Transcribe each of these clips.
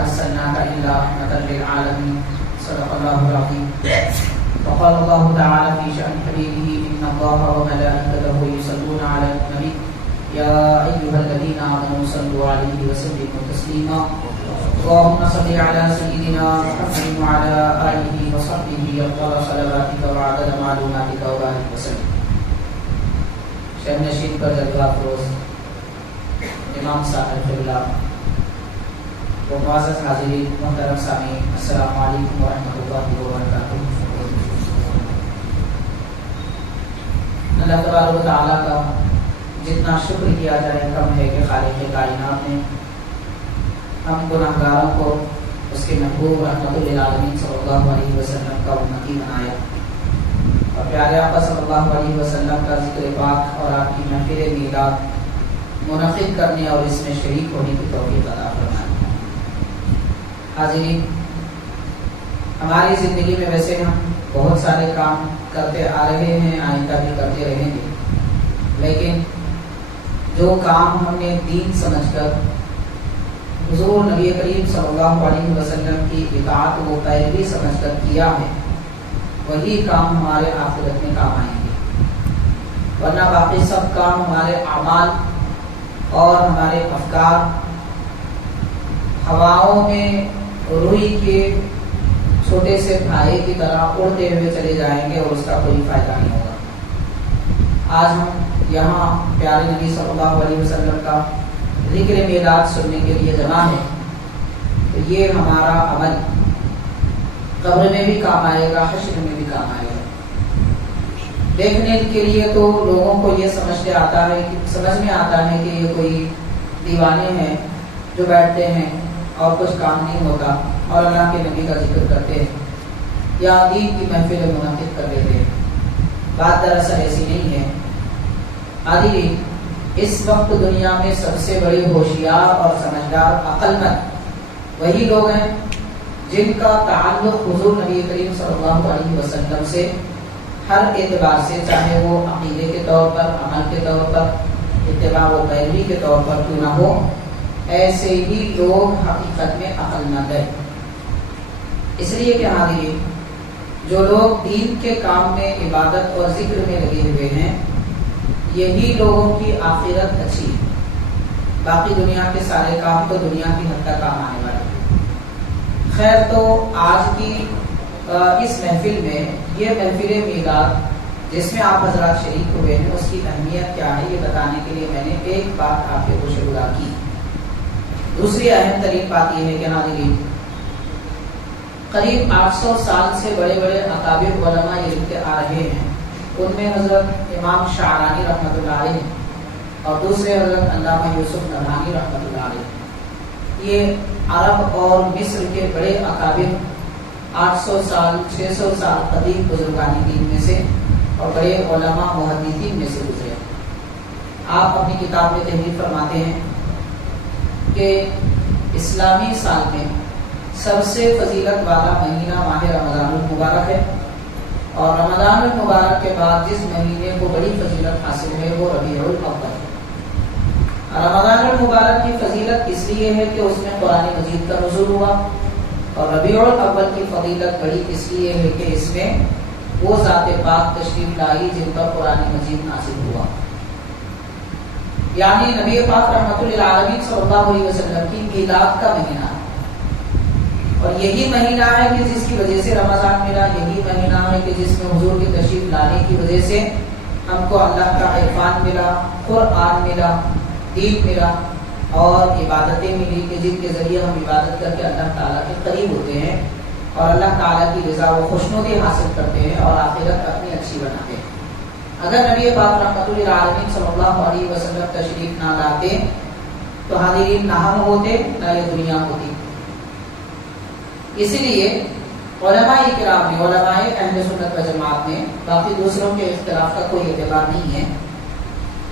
أرسلناك إلا رحمة للعالمين صدق الله العظيم. وقال الله تعالى في شأن حبيبه إن الله وملائكته يصلون على النبي يا أيها الذين آمنوا صلوا عليه وسلموا تسليما. اللهم صل على سيدنا محمد وعلى آله وصحبه أفضل صلواتك وعدد معلوماتك وبارك وسلم. شہر نشین پر جلوہ افروز امام صاحب قبلہ و معزز حاضرین محترم سامعین، السلام علیکم ورحمۃ اللہ وبرکاتہ۔ اللہ تبارک و تعالیٰ کا جتنا شکر کیا جائے کم ہے کہ خالق کائنات نے ہم گناہگاروں کو اس کے محبوب رحمت للعالمین صلی اللہ علیہ وسلم کا امتی بنایا اور پیارے آقا صلی اللہ علیہ وسلم کا ذکر پاک اور آپ کی محفل میلاد منعقد کرنے اور اس میں شریک ہونے کی توفیق عطا فرمائے۔ حاضرین، ہماری زندگی میں ویسے ہم بہت سارے کام کرتے آ رہے ہیں، آئندہ بھی کرتے رہیں گے، لیکن جو کام ہم نے دین سمجھ کر حضور نبی کریم صلی اللہ علیہ وسلم کی اطاعت و پیروی سمجھ کر کیا ہے، وہی کام ہمارے آخرت میں کام آئیں گے، ورنہ باقی سب کام ہمارے اعمال اور ہمارے افکار ہواؤں میں روئی کے چھوٹے سے پھائے کی طرح اڑتے ہوئے چلے جائیں گے اور اس کا کوئی فائدہ نہیں ہوگا۔ آج ہم یہاں پیارے نبی صلی اللہ علیہ وسلم کا ذکر میلاد سننے کے لیے جمع ہے، تو یہ ہمارا عمل قبر میں بھی کام آئے گا، حشر میں بھی کام آئے گا۔ دیکھنے کے لیے تو لوگوں کو یہ سمجھ میں آتا ہے کہ یہ کوئی دیوانے ہیں جو بیٹھتے ہیں اور کچھ کام نہیں ہوتا اور اللہ کے نبی کا ذکر کرتے ہیں یا دین کی محفل منعقد کر لیتے ہیں۔ بات دراصل ایسی نہیں ہے۔ حاضرین، اس وقت دنیا میں سب سے بڑے ہوشیار اور سمجھدار عقل مند وہی لوگ ہیں جن کا تعلق حضور نبی کریم صلی اللہ علیہ وسلم سے ہر اعتبار سے، چاہے وہ عقیدے کے طور پر، عمل کے طور پر، اتباع و پیروی کے طور پر کیوں نہ ہو، ایسے ہی لوگ حقیقت میں عقل مند ہیں۔ اس لیے کہ حاضرین، جو لوگ دین کے کام میں، عبادت اور ذکر میں لگے ہوئے ہیں، یہی لوگوں کی آخرت اچھی ہے۔ باقی دنیا کے سارے کام تو دنیا کی حد تک کام آنے والے ہیں۔ خیر، تو آج کی اس محفل میں، یہ محفل میلاد جس میں آپ حضرات شریک ہوئے ہیں، اس کی اہمیت کیا ہے یہ بتانے کے لیے میں نے ایک بات آپ کے گوشے گزار کی۔ دوسری اہم ترین بات یہ ہے کہ حاضرین، قریب 800 سال سے بڑے بڑے اکابر علماء یہ لکھتے آ رہے ہیں، ان میں حضرت امام شعرانی رحمۃ اللہ علیہ اور دوسرے حضرت علامہ یوسف نبہانی رحمۃ اللہ علیہ، یہ عرب اور مصر کے بڑے اکابر 800 سال 600 سال قدیم بزرگان دین میں سے اور بڑے علماء محدثین میں سے گزرے۔ آپ اپنی کتاب میں تحریر فرماتے ہیں کہ اسلامی سال میں سب سے فضیلت والا مہینہ ماہ رمضان المبارک ہے، اور رمضان المبارک کے بعد جس مہینے کو بڑی فضیلت حاصل ہے وہ ربیع الاول ہے۔ رمضان المبارک کی فضیلت اس لیے ہے کہ اس میں قرآن مجید کا نزول ہوا، اور ربیع الاول کی فضیلت بڑی اس لیے ہے کہ اس میں وہ ذات پاک تشریف لائی جن پر قرآن مجید نازل ہوا، یعنی نبی پاک رحمت للعالمین صلی اللہ علیہ وسلم کی میلاد کا مہینہ ہے، اور یہی مہینہ ہے کہ جس کی وجہ سے رمضان ملا، یہی مہینہ ہے کہ جس میں حضور کی تشریف لانے کی وجہ سے ہم کو اللہ کا عرفان ملا، قرآن ملا، دین ملا اور عبادتیں ملی کہ جن کے ذریعے ہم عبادت کر کے اللہ تعالیٰ کے قریب ہوتے ہیں اور اللہ تعالیٰ کی رضا و خوشنودی حاصل کرتے ہیں اور آخرت اپنی اچھی بناتے ہیں۔ اگر نبی پاک رحمت للعالمین صلی اللہ علیہ وسلم تشریف نہ لاتے تو حاضرین نہ ہم ہوتے نہ یہ دنیا ہوتی۔ اسی لیے علماء کرام نے، علماء اہل سنت و جماعت نے، باقی دوسروں کے اختلاف کا کوئی اعتبار نہیں ہے۔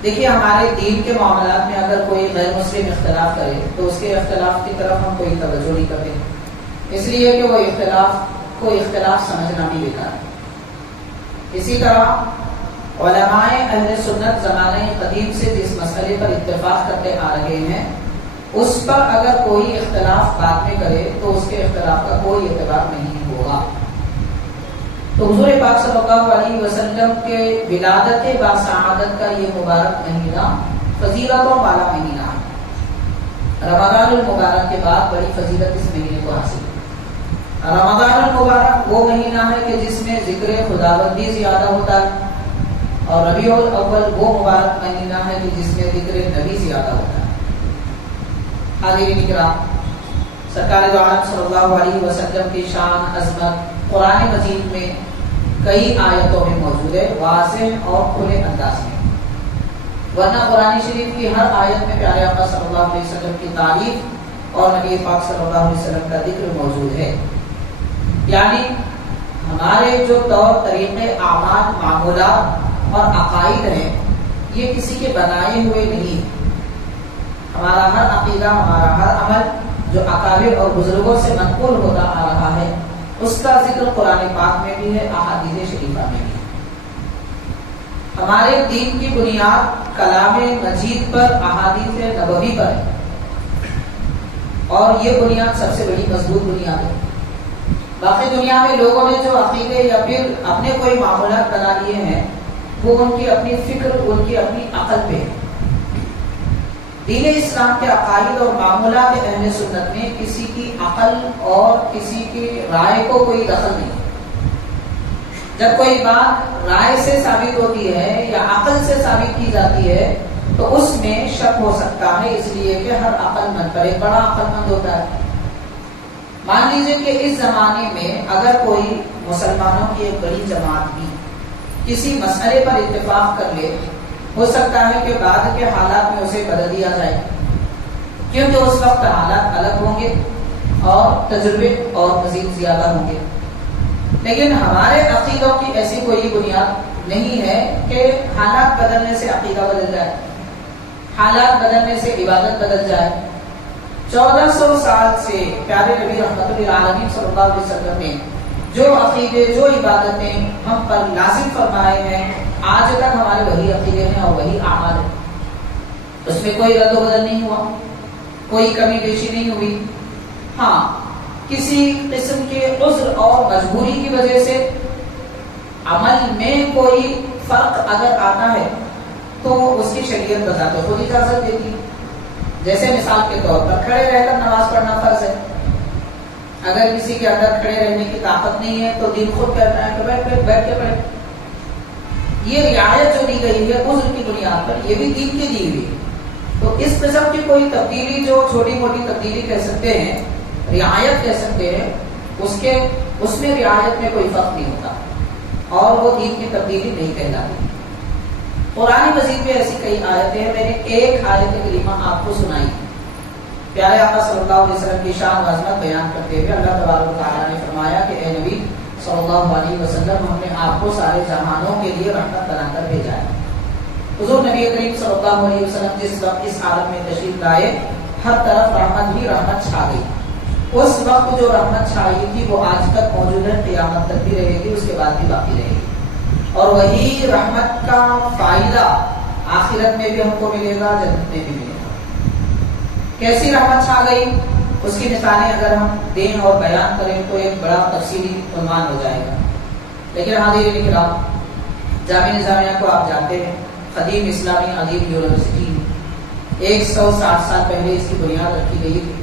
دیکھیے، ہمارے دین کے معاملات میں اگر کوئی غیر مسلم اختلاف کرے تو اس کے اختلاف کی طرف ہم کوئی توجہ نہیں کرتے، اس لیے کہ وہ اختلاف سمجھنا بھی بیکار ہے۔ اسی طرح علماء اہل سنت زمانہ قدیم سے جس مسئلے پر اتفاق کرتے آ رہے ہیں، اس پر اگر کوئی اختلاف بعد میں کرے تو اس کے اختلاف کا کوئی اعتبار نہیں ہوگا۔ تو حضور پاک صلی اللہ علیہ وسلم کے ولادت باسعادت کا یہ مبارک مہینہ فضیلتوں والا مہینہ ہے۔ رمضان المبارک کے بعد بڑی فضیلت اس مہینے کو حاصل ہے۔ رمضان المبارک وہ مہینہ ہے کہ جس میں ذکر خداوندی زیادہ ہوتا ہے، اور ربیع الاول وہ مبارک مہینہ ہے کہ جس میں ذکر نبی زیادہ ہوتا ہے۔ حاضرین کرام، سرکار دو عالم صلی اللہ علیہ وسلم کی شان عظمت قرآن مجید میں کئی آیتوں میں موجود ہے، واضح اور کھلے انداز میں، ورنہ قرآن شریف کی ہر آیت میں پیارے آقا صلی اللہ علیہ وسلم کی تعریف اور نبی پاک صلی اللہ علیہ وسلم کا ذکر موجود ہے۔ یعنی ہمارے جو طور طریقے، اعمال، معمولات اور عقائد ہیں، یہ کسی کے بنائے ہوئے نہیں۔ ہمارا ہر عقیدہ، ہمارا ہر عمل جو اکابر اور بزرگوں سے منقول ہوتا آ رہا ہے، اس کا ذکر قرآن پاک میں بھی ہے، احادیث شریفہ میں بھی ہے۔ ہمارے دین کی بنیاد کلام مجید پر، احادیث نبوی پر ہے، اور یہ بنیاد سب سے بڑی مضبوط بنیاد ہے۔ باقی دنیا میں لوگوں نے جو عقیدے یا پھر اپنے کوئی معمولات بنا لیے ہیں، وہ ان کی اپنی فکر، ان کی اپنی عقل پہ ہے۔ دین اسلام کے عقائد اور معمولات اہل سنت میں کسی کی عقل اور کسی کی رائے کو کوئی دخل نہیں۔ جب کوئی بات رائے سے ثابت ہوتی ہے یا عقل سے ثابت کی جاتی ہے تو اس میں شک ہو سکتا ہے، اس لیے کہ ہر عقل مند پر ایک بڑا عقل مند ہوتا ہے۔ مان لیجیے کہ اس زمانے میں اگر کوئی مسلمانوں کی ایک بڑی جماعت بھی کسی مسئلے پر اتفاق کر لے، ہو سکتا ہے کہ بعد کے حالات میں اسے بدل دیا جائے، کیونکہ اس وقت حالات الگ ہوں گے اور تجربے اور مزید زیادہ ہوں گے۔ لیکن ہمارے عقیدوں کی ایسی کوئی بنیاد نہیں ہے کہ حالات بدلنے سے عقیدہ بدل جائے، حالات بدلنے سے عبادت بدل جائے۔ 1400 سال سے پیارے نبی رحمت للعالمین صلی اللہ علیہ وسلم نے جو عقیدے، جو عبادتیں ہم پر لازم فرمائے ہیں، آج تک ہمارے وہی عقیدے ہیں اور وہی اعمال ہیں۔ اس میں کوئی رد و بدل نہیں ہوا، کوئی کمی بیشی نہیں ہوئی۔ ہاں، کسی قسم کے عذر اور مجبوری کی وجہ سے عمل میں کوئی فرق اگر آتا ہے تو اس کی شریعت بذات خود اجازت دیتی ہے۔ جیسے مثال کے طور پر کھڑے رہ کر نماز پڑھنا فرض ہے۔ اگر کسی کے اندر کھڑے رہنے کی طاقت نہیں ہے تو دین خود کہتا ہے کہ بیٹھ کے پڑھے۔ یہ رعایت جو دی گئی ہے عذر کی بنیاد پر، یہ بھی دین کی دی ہوئی۔ تو اس قسم کی کوئی تبدیلی جو چھوٹی موٹی تبدیلی کہہ سکتے ہیں، رعایت کہہ سکتے ہیں، اس میں رعایت میں کوئی فرق نہیں ہوتا اور وہ دین کی تبدیلی نہیں کہلاتی۔ قرآن مجید میں ایسی کئی آیتیں ہیں۔ میں نے ایک آیت کریمہ آپ کو سنائی، پیارے آقا صلی اللہ علیہ وسلم کی شان و عظمت بیان کرتے ہوئے اللہ تبارک و تعالیٰ نے فرمایا کہ اے نبی صلی اللہ علیہ وسلم، ہم نے آپ کو سارے جہانوں کے لیے رحمت بنا کر بھیجا ہے۔ حضور نبی کریم صلی اللہ علیہ وسلم جس وقت اس عالم میں تشریف لائے، ہر طرف رحمت ہی رحمت چھا گئی۔ اس وقت جو رحمت چھائی تھی وہ آج تک موجود ہے، قیامت تک بھی رہے گی، اس کے بعد بھی باقی رہے گی، اور وہی رحمت کا فائدہ آخرت میں بھی ہم کو ملے گا، جنت میں بھی ملے گا۔ کیسی رحمت چھا گئی، اس کی مثالیں اگر ہم دیں اور بیان کریں تو ایک بڑا تفصیلی عنوان ہو جائے گا۔ لیکن حاضرین کرام، جامعہ نظامیہ کو آپ جانتے ہیں، قدیم اسلامی عظیم یونیورسٹی 160 سال پہلے اس کی بنیاد رکھی گئی تھی۔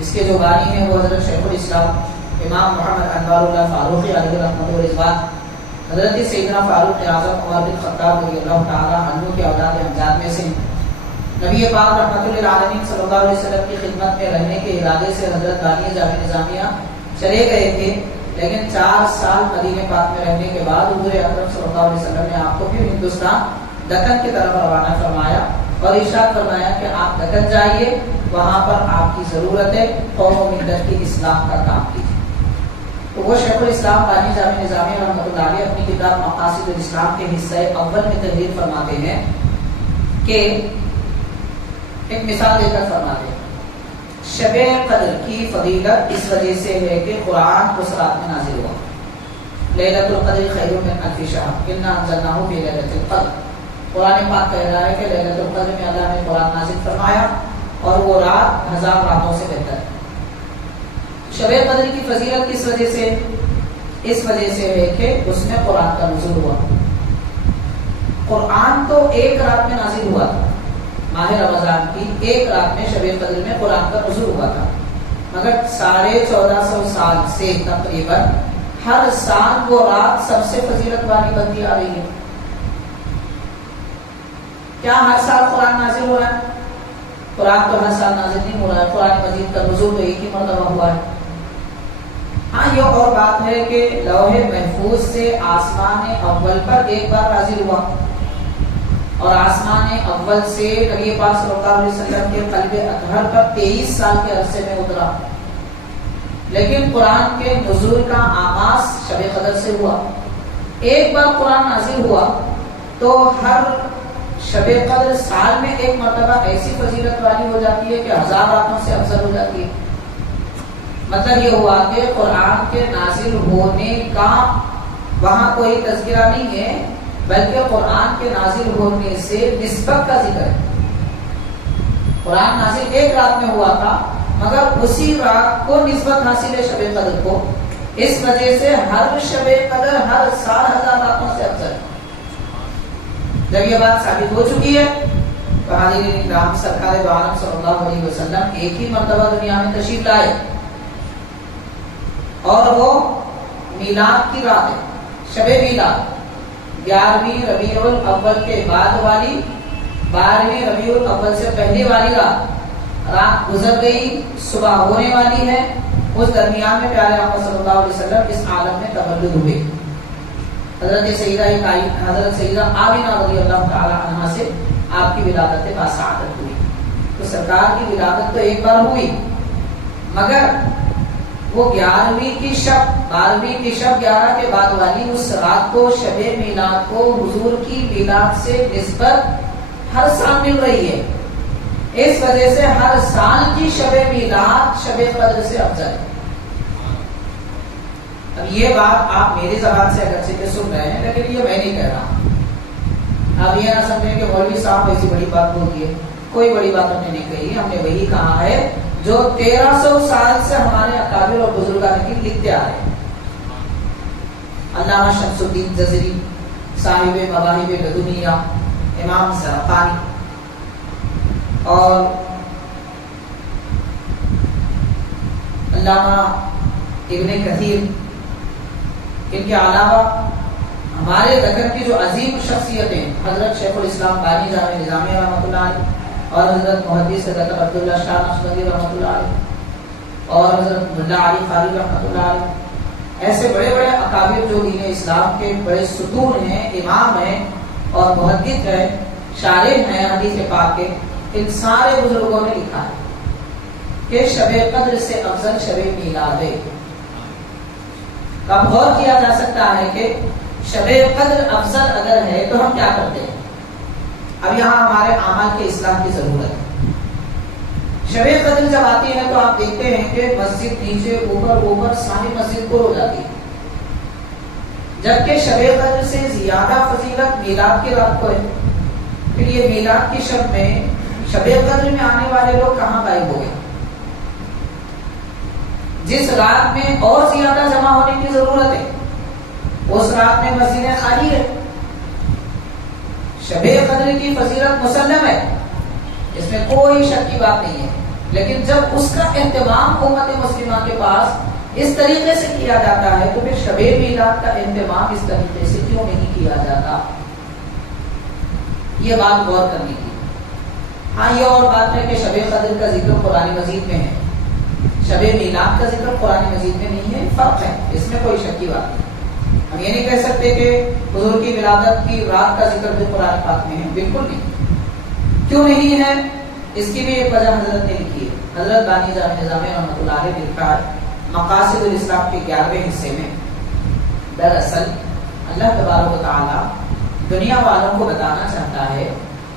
اس کے جو بانی ہیں وہ حضرت شیخ الاسلام امام محمد انوار اللہ فاروقی علیہ رحمۃ الرضوان، حضرت سیدنا فاروق اعظم عمر بن خطاب رضی اللہ تعالیٰ عنہ کے اولاد امجاد میں سے۔ نبی پاک رحمۃ للعالمین صلی اللہ علیہ وسلم کی خدمت میں رہنے کے ارادے سے حضرت بانی جامعہ نظامیہ چلے گئے تھے، لیکن 4 سال مدینہ پاک میں رہنے کے بعد حضور اکرم صلی اللہ علیہ وسلم نے آپ کو پھر ہندوستان دکن کی طرف روانہ فرمایا اور ارشاد فرمایا کہ آپ دکن جائیے، وہاں پر آپ کی ضرورت ہے، قوم و ملت کی اصلاح کا کام کیجیے۔ تو وہ شیخ الاسلام بانی جامعہ نظامیہ رحمۃ اللہ علیہ اپنی کتاب مقاصد الاسلام کے حصہ اول میں تحریر فرماتے ہیں کہ ایک مثال دے کر فرماتے ہیں، شب قدر کی فضیلت اس وجہ سے ہے کہ قرآن اس رات میں نازل ہوا۔ لیلۃ القدر خیر من الف شہر انا انزلناہ فی لیلۃ القدر۔ قرآن پاک کہہ رہا ہے کہ لیلۃ القدر میں اللہ نے قرآن نازل فرمایا اور وہ رات 1000 راتوں سے بہتر ہے۔ شب قدر کی فضیلت کس وجہ سے؟ اس وجہ سے ہے کہ اس میں قرآن کا نزول ہوا۔ قرآن تو ایک رات میں نازل ہوا تھا، ماہ رمضان کی ایک رات میں شب قدر میں قرآن کا نزول ہوا تھا، مگر 1450 سال سے تقریباً ہر سال وہ رات سب سے فضیلت والی بنتی آ رہی ہے۔ کیا ہر سال قرآن نازل ہو رہا ہے؟ قرآن تو ہر سال نازل نہیں ہو رہا ہے، قرآن مجید کا نزول تو ایک ہی مرتبہ ہوا ہے۔ ہاں یہ اور بات ہے کہ لوح محفوظ سے آسمان اول پر ایک بار نازل ہوا، اور آسمان اول سے نبی پاک صلی اللہ علیہ وسلم کے قلب اطہر پر 23 سال کے عرصے میں اترا، لیکن قرآن کے نزول کا آغاز شب قدر سے ہوا۔ ایک بار قرآن نازل ہوا تو ہر شب قدر سال میں ایک مرتبہ ایسی فضیلت والی ہو جاتی ہے کہ 1000 راتوں سے افضل ہو جاتی ہے۔ مطلب یہ ہوا کہ قرآن کے نازل ہونے کا وہاں کوئی تذکرہ نہیں ہے، بلکہ قرآن کے نازل ہونے سے نسبت کا ذکر ہے۔ قرآن نازل ایک رات میں ہوا تھا، مگر اسی رات کو نسبت حاصل ہے شب قدر کو، اس وجہ سے ہر شب قدر ہر سال 1000 راتوں سے افضل ہے۔ جب یہ بات ثابت ہو چکی ہے تو حاضرین کرام، سرکار دو عالم صلی اللہ علیہ وسلم ایک ہی مرتبہ دنیا میں تشریف لائے، اور وہ میلاد کی رات ہے، شب میلاد 11ویں ربیع الاول کے بعد والی 12ویں ربیع الاول سے پہلے والی رات گزر گئی، صبح ہونے والی ہے۔ اس درمیان میں پیارے آقا صلی اللہ علیہ وسلم اس عالم میں تولد ہوئے۔ حضرت سیدہ آمینہ رضی اللہ تعالی عنہا سے آپ کی ولادت باسعادت ہوئی۔ تو سرکار کی ولادت تو ایک بار ہوئی، مگر وہ 11ویں کی شب 12ویں کی شب 11 کے بعد والی اس رات کو، شب میلاد کو حضور کی میلاد سے نسبت ہر سال مل رہی ہے، اس وجہ سے ہر سال کی شب میلاد شب قدر سے افضل ہے۔ اب یہ بات آپ میری زبان سے اگرچہ سن رہے ہیں، لیکن یہ میں نہیں کہہ رہا۔ اب یہ نہ سمجھیں کہ مولوی صاحب ایسی بڑی بات بول دی ہے، کوئی بڑی بات ہم نے نہیں کہی، ہم نے وہی کہا ہے جو 1300 سال سے ہمارے اکابر اور بزرگان کی لکھتے آ رہے ہیں۔ علامہ شمس الدین جزری، صاحب مواہب لدنیہ، امام زرقانی، اور علامہ ابن کثیر، ان کے علاوہ ہمارے دکن کی جو عظیم شخصیتیں، حضرت شیخ الاسلام بانی جامع نظامی رحمۃ اللہ علیہ، اور حضرت محدث ڈاکٹر عبداللہ شاہ نقشبندی رحمۃ اللہ علیہ، اور حضرت ملا علی قاری رحمۃ اللہ علیہ، ایسے بڑے بڑے اکابر جو دین اسلام کے بڑے ستون ہیں، امام ہیں اور محدث ہیں، شارح ہیں حدیث پاک کے، ان سارے بزرگوں نے لکھا ہے کہ شب قدر سے افضل شب میلاد ہے۔ اب غور کیا جا سکتا ہے کہ شب قدر افضل اگر ہے تو ہم کیا کرتے ہیں؟ اب یہاں ہمارے اعمال کے اصلاح کی ضرورت ہے۔ شب قدر جب آتی ہے تو آپ دیکھتے ہیں کہ مسجد نیچے اوپر ساری مسجد کو ہو جاتی ہے، جبکہ شب قدر سے زیادہ فضیلت میلاد کی رات کو ہے۔ پھر یہ میلاد کی شب میں، شب قدر میں آنے والے لوگ کہاں غائب ہو گئے؟ جس رات میں اور زیادہ جمع ہونے کی ضرورت ہے، اس رات میں مسجدیں خالی ہے۔ شب قدر کی فضیلت مسلم ہے، اس میں کوئی شک کی بات نہیں ہے، لیکن جب اس کا اہتمام امت مسلمہ کے پاس اس طریقے سے کیا جاتا ہے تو پھر شب میلاد کا اہتمام اس طریقے سے کیوں نہیں کیا جاتا؟ یہ بات غور کرنے کی۔ ہاں یہ اور بات ہے کہ شب قدر کا ذکر قرآن مجید میں ہے، شب میلاد کا ذکر قرآن مجید میں نہیں ہے، فرق ہے، اس میں کوئی شک کی بات نہیں۔ ہم یہ نہیں کہہ سکتے کہ حضور کی ولادت کی رات کا ذکر بھی قرآن پاک میں ہے، بالکل نہیں۔ کیوں نہیں ہے؟ اس کی بھی ایک وجہ حضرت نے لکھی ہے۔ حضرت بانی جامع نظامی رحمۃ اللہ علیہ نے لکھا ہے مقاصد الاسلام کے 11ویں حصے میں، دراصل اللہ تبارک و تعالیٰ دنیا والوں کو بتانا چاہتا ہے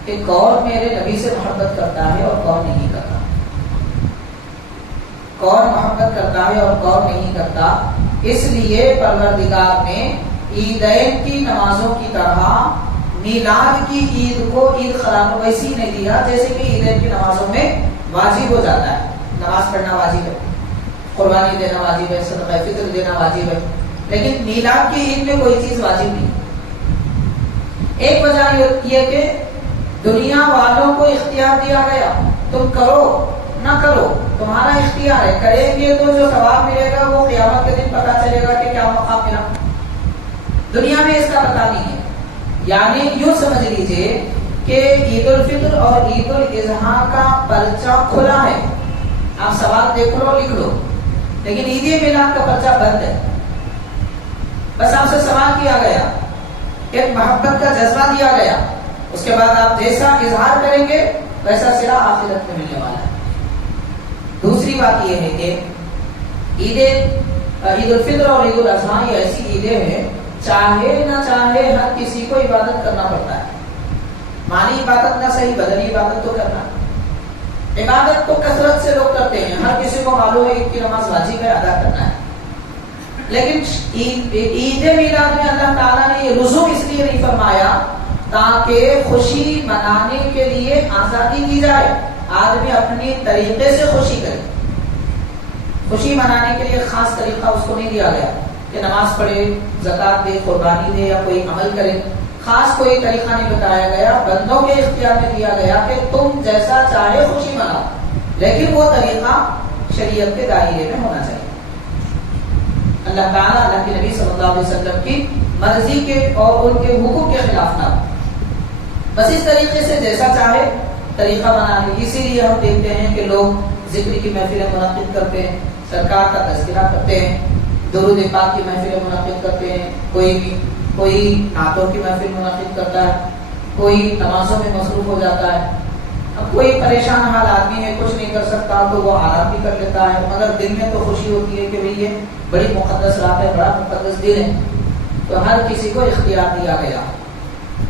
کہ کون میرے نبی سے محبت کرتا ہے اور کون نہیں کرتا، کون محبت کرتا ہے اور کون نہیں کرتا۔ اس لیے پروردگار نے عیدین کی نمازوں کی طرح میلاد کی عید کو عید قرار ویسی نہیں دیا جیسے کہ عیدین کی نمازوں میں واجب ہو جاتا ہے. نماز پڑھنا واجب ہے, قربانی دینا واجب ہے, صدقہ فطر دینا واجب ہے, لیکن میلاد کی عید میں کوئی چیز واجب نہیں. ایک وجہ یہ کہ دنیا والوں کو اختیار دیا گیا, تم کرو نہ کرو تمہارا اختیار ہے, کریں گے تو جو ثواب ملے گا وہ قیامت کے دن پتہ چلے گا کہ کیا مقام ملا. دنیا میں اس کا پتہ نہیں ہے. یعنی یوں سمجھ لیجئے کہ عید الفطر اور عید الاضحیٰ کا پرچہ کھلا ہے, آپ سوال دیکھ لو لکھ لو, لیکن عید میلاد کا پرچہ بند ہے. بس آپ سے سوال کیا گیا, ایک محبت کا جذبہ دیا گیا, اس کے بعد آپ جیسا اظہار کریں گے ویسا صلہ آخرت میں ملنے والا ہے. دوسری بات یہ ہے کہ عید الفطر اور عید الاضحیٰ یہ ایسی عیدیں ہیں چاہے نہ چاہے ہر کسی کو عبادت کرنا پڑتا ہے. مانی عبادت نہ صحیح, بدنی عبادت تو کرنا. عبادت تو کثرت سے لوگ کرتے ہیں, ہر کسی کو معلوم ہے عید کی نماز واجب ہے, ادا کرنا ہے. لیکن عید میلاد میں اللہ تعالیٰ نے یہ رسوم اس لیے نہیں فرمایا تاکہ خوشی منانے کے لیے آزادی دی جائے, آدمی اپنی طریقے سے خوشی کرے. خوشی منانے کے لیے خاص طریقہ اس کو نہیں دیا گیا کہ نماز پڑھے, زکات دے, قربانی دے یا کوئی عمل کرے. خاص کوئی طریقہ نہیں بتایا گیا, بندوں کے اختیار میں دیا گیا کہ تم جیسا چاہے خوشی مناؤ, لیکن وہ طریقہ شریعت کے دائرے میں ہونا چاہیے. اللہ تعالیٰ اللہ کے نبی صلی اللہ علیہ وسلم کی مرضی کے اور ان کے حقوق کے خلاف نہ. بس اس طریقے سے جیسا چاہے طریقہ بنا لے. اسی لیے ہم دیکھتے ہیں کہ لوگ ذکر کی محفلیں منعقد کرتے ہیں, سرکار کا تذکرہ کرتے ہیں, درود پاک کی محفلیں منعقد کرتے ہیں, کوئی نعتوں کی محفل منعقد کرتا ہے, کوئی نمازوں میں مصروف ہو جاتا ہے. اب کوئی پریشان حال آدمی ہے, کچھ نہیں کر سکتا تو وہ آرام بھی کر لیتا ہے, مگر دل میں تو خوشی ہوتی ہے کہ بھئی یہ بڑی مقدس رات ہے, بڑا مقدس دن ہے. تو ہر کسی کو اختیار دیا گیا.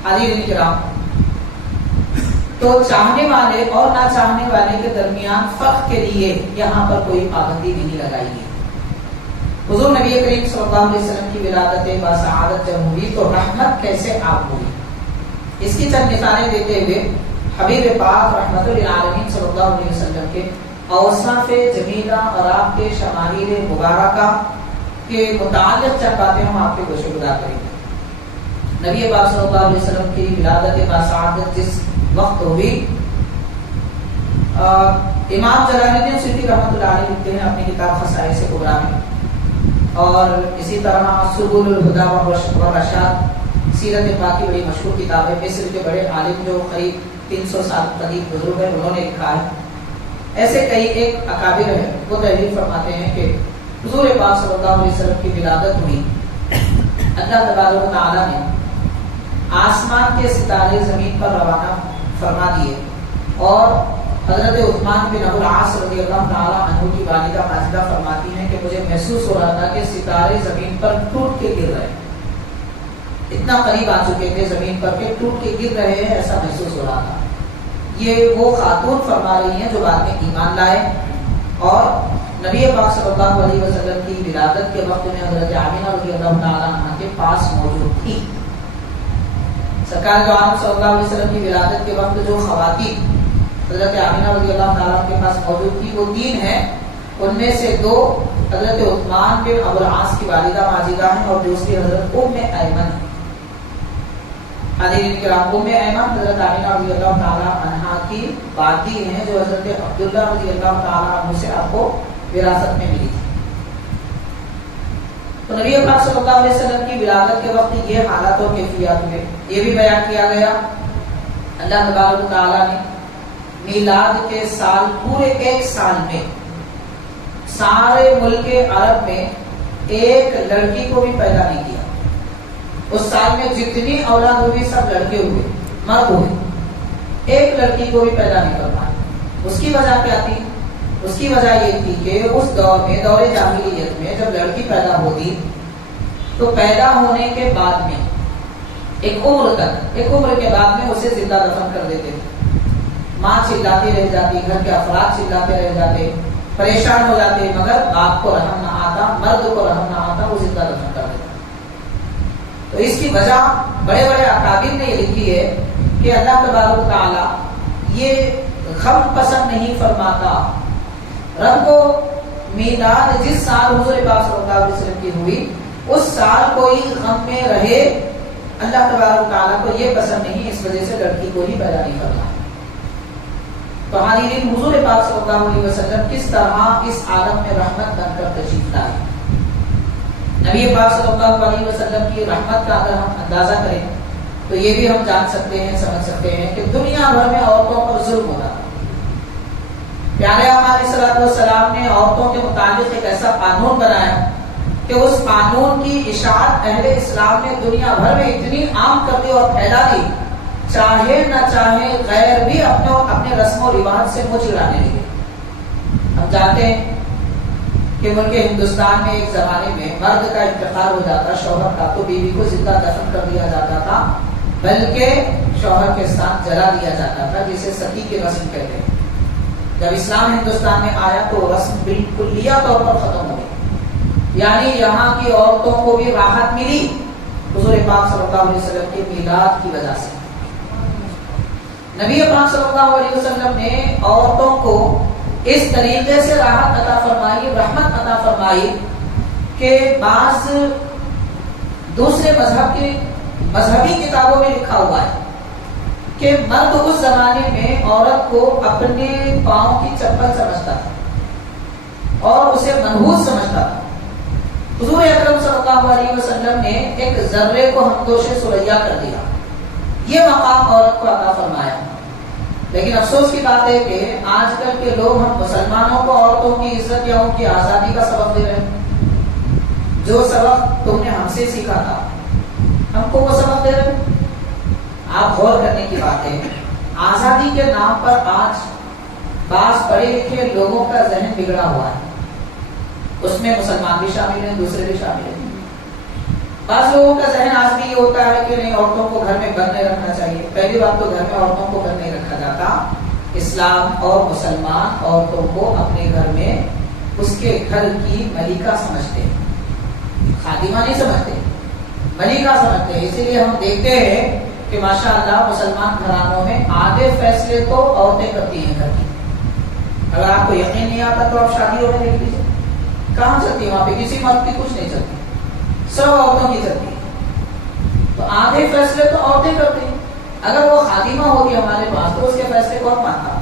حاضرین کرام, تو چاہنے والے اور نہ چاہنے والے کے درمیان فرق کے لیے یہاں پر کوئی پابندی نہیں لگائی گئی. حضور نبی کریم صلی اللہ علیہ وسلم کی ولادت باسعادت جب ہوئی تو رحمت کیسے آپ ہوئی, اس کی چند مثالیں دیتے ہوئے حبیب پاک رحمت للعالمین صلی اللہ علیہ وسلم کے اوصاف جمیلہ اور آپ کے شمائل مبارکہ کے متعلق چند باتیں ہم آپ کے گوشے گزار کریں گے. نبی پاک صلی اللہ علیہ وسلم کی ولادت باسعادت جس وقت ہوئی, امام جلال الدین سیوطی رحمۃ اللہ علیہ لکھتے ہیں اپنی کتاب خصائص کبریٰ میں, اور اسی طرح سبل الہدیٰ والرشاد سیرت پاک کی بڑی مشہور کتاب ہے. مصر کے بڑے عالم جو قریب 300 سال قدیم بزرگ ہیں, انہوں نے لکھا ہے. ایسے کئی ایک اکابر ہیں, وہ تحریر فرماتے ہیں کہ حضور پاک صلی اللہ علیہ وسلم کی ولادت ہوئی, اللہ تبارک و تعالیٰ نے آسمان کے ستارے زمین پر روانہ فرما دیے, اور حضرت عثمان بن ابو العاص رضی اللہ تعالیٰ عنہ کی والدہ ماجدہ فرماتی ہیں کہ مجھے محسوس ہو رہا تھا کہ ستارے زمین پر ٹوٹ کے گر رہے ہیں, اتنا قریب آ چکے تھے زمین پر کہ ٹوٹ کے گر رہے ہیں, ایسا محسوس ہو رہا تھا. یہ وہ خاتون فرما رہی ہیں جو بعد میں ایمان لائے, اور نبی پاک صلی اللہ علیہ وسلم کی ولادت کے وقت میں حضرت آمینہ رضی اللہ تعالیٰ عنہ کے پاس موجود تھی. سرکار دو عالم صلی اللہ علیہ وسلم کی ولادت کے وقت جو خواتین حضرت آمینہ رضی اللہ تعالیٰ کے پاس موجود تھی وہ 3 ہیں. ان میں سے 2 حضرت عثمان بن ابو العاص کی والدہ ماجدہ ہیں, اور دوسری حضرت ام ایمن. حاضرین کرام, ام ایمن حضرت آمینہ رضی اللہ تعالیٰ عنہ کی باقی ہیں جو حضرت عبداللہ رضی اللہ تعالیٰ عنہ سے آپ کو وراثت میں ملی تھی. تو نبی پاک صلی اللہ علیہ وسلم کی ولادت کے وقت یہ حالات اور کیفیات میں یہ بھی بیان کیا گیا. اللہ تبارک و تعالیٰ نے میلاد کے سال, پورے 1 سال میں سارے ملک عرب میں ایک لڑکی کو بھی پیدا نہیں کیا. اس سال میں جتنی اولاد ہوئی سب لڑکے ہوئے, مرد ہوئے, ایک لڑکی کو بھی پیدا نہیں کر پائے. اس کی وجہ کیا تھی؟ اس کی وجہ یہ تھی کہ اس دور میں, دور جاہلیت میں, جب لڑکی پیدا ہوتی تو پیدا ہونے کے بعد میں ایک عمر کے بعد میں اسے زندہ دفن کر دیتے تھے. ماں چلاتی رہ جاتی, گھر کے افراد چلاتے رہ جاتے, پریشان ہو جاتے, مگر باپ کو رحم نہ آتا, مرد کو رحم نہ آتا, وہ زندہ دفن کر دیتا. تو اس کی وجہ بڑے بڑے اکابر نے یہ لکھی ہے کہ اللہ تبارک و تعالیٰ یہ غم پسند نہیں فرماتا. رب کو میلاد جس سال حضور پاک صلی اللہ علیہ وسلم کی ہوئی اس سال کوئی غم میں رہے اللہ تبارک و تعالیٰ کو یہ پسند نہیں، اس وجہ سے لڑکی کو ہی پیدا نہیں کرنا. تو حاضرین، حضور پاک صلی اللہ علیہ وسلم کس طرح اس عالم میں رحمت بن کر تشریف لائے. نبی پاک صلی اللہ علیہ وسلم کی رحمت کا اگر ہم اندازہ کریں تو یہ بھی ہم جان سکتے ہیں، سمجھ سکتے ہیں کہ دنیا بھر میں عورتوں پر ظلم ہوتا ہے. پیارے آقا علیہ الصلوۃ والسلام نے عورتوں کے متعلق ایک ایسا قانون بنایا کہ اس قانون کی اشاعت اہل اسلام نے دنیا بھر میں اتنی عام کر دی اور پھیلا دی، چاہے نہ چاہے غیر بھی اپنے رسم و رواج سے منہ چڑانے لگے. ہم جانتے ہیں کہ ملک ہندوستان میں ایک زمانے میں مرد کا انتقال ہو جاتا شوہر کا تو بیوی کو زندہ دفن کر دیا جاتا تھا، بلکہ شوہر کے ساتھ جلا دیا جاتا تھا، جسے ستی کی رسم کہتے ہیں. جب اسلام ہندوستان میں آیا تو رسم بالکلیہ طور پر ختم ہو گئی، یعنی یہاں کی عورتوں کو بھی راحت ملی حضور پاک صلی اللہ علیہ وسلم کے میلاد کی وجہ سے. نبی پاک صلی اللہ علیہ وسلم نے عورتوں کو اس طریقے سے راحت عطا فرمائی، رحمت عطا فرمائی کہ بعض دوسرے مذہب کی مذہبی کتابوں میں لکھا ہوا ہے کہ مرد اس زمانے میں عورت کو اپنے پاؤں کی چپل سمجھتا تھا اور اسے منحوس سمجھتا تھا. حضور اکرم صلی اللہ علیہ وسلم نے ایک ذرے کو ہمدوش سریا کر دیا، یہ مقام عورت کو عطا فرمایا. لیکن افسوس کی بات ہے کہ آج کل کے لوگ ہم مسلمانوں کو عورتوں کی عزت یا ان کی آزادی کا سبق دے رہے ہیں. جو سبق تم نے ہم سے سیکھا تھا ہم کو وہ سبق دے رہے ہیں. آپ غور کرنے کی بات ہے، آزادی کے نام پر آج بعض پڑھے لکھے لوگوں کا ذہن بگڑا ہوا ہے. اس میں مسلمان بھی شامل ہیں، دوسرے بھی شامل ہیں. بعض لوگوں کا ذہن آج بھی یہ ہوتا ہے کہ نہیں، عورتوں کو گھر میں بند نہیں رکھنا چاہیے. پہلی بات تو گھر میں عورتوں کو بند نہیں رکھا جاتا. اسلام اور مسلمان عورتوں کو اپنے گھر میں اس کے گھر کی ملکہ سمجھتے ہیں، خادمہ نہیں سمجھتے، ملکہ سمجھتے ہیں. اسی لیے ہم دیکھتے ہیں کہ ماشاءاللہ مسلمان گھرانوں میں آدھے فیصلے تو عورتیں کرتی ہیں گھر کی. اگر آپ کو یقین نہیں آتا تو آپ شادی ہونے دیکھ لیجیے، کہاں چلتی ہے وہاں پہ کسی مرد کی کچھ نہیں چلتی، سب عورتوں کی چلتی ہے. تو آدھے فیصلے تو عورتیں کرتی ہیں. اگر وہ خادمہ ہوگی ہمارے پاس تو اس کے فیصلے کون مانتا؟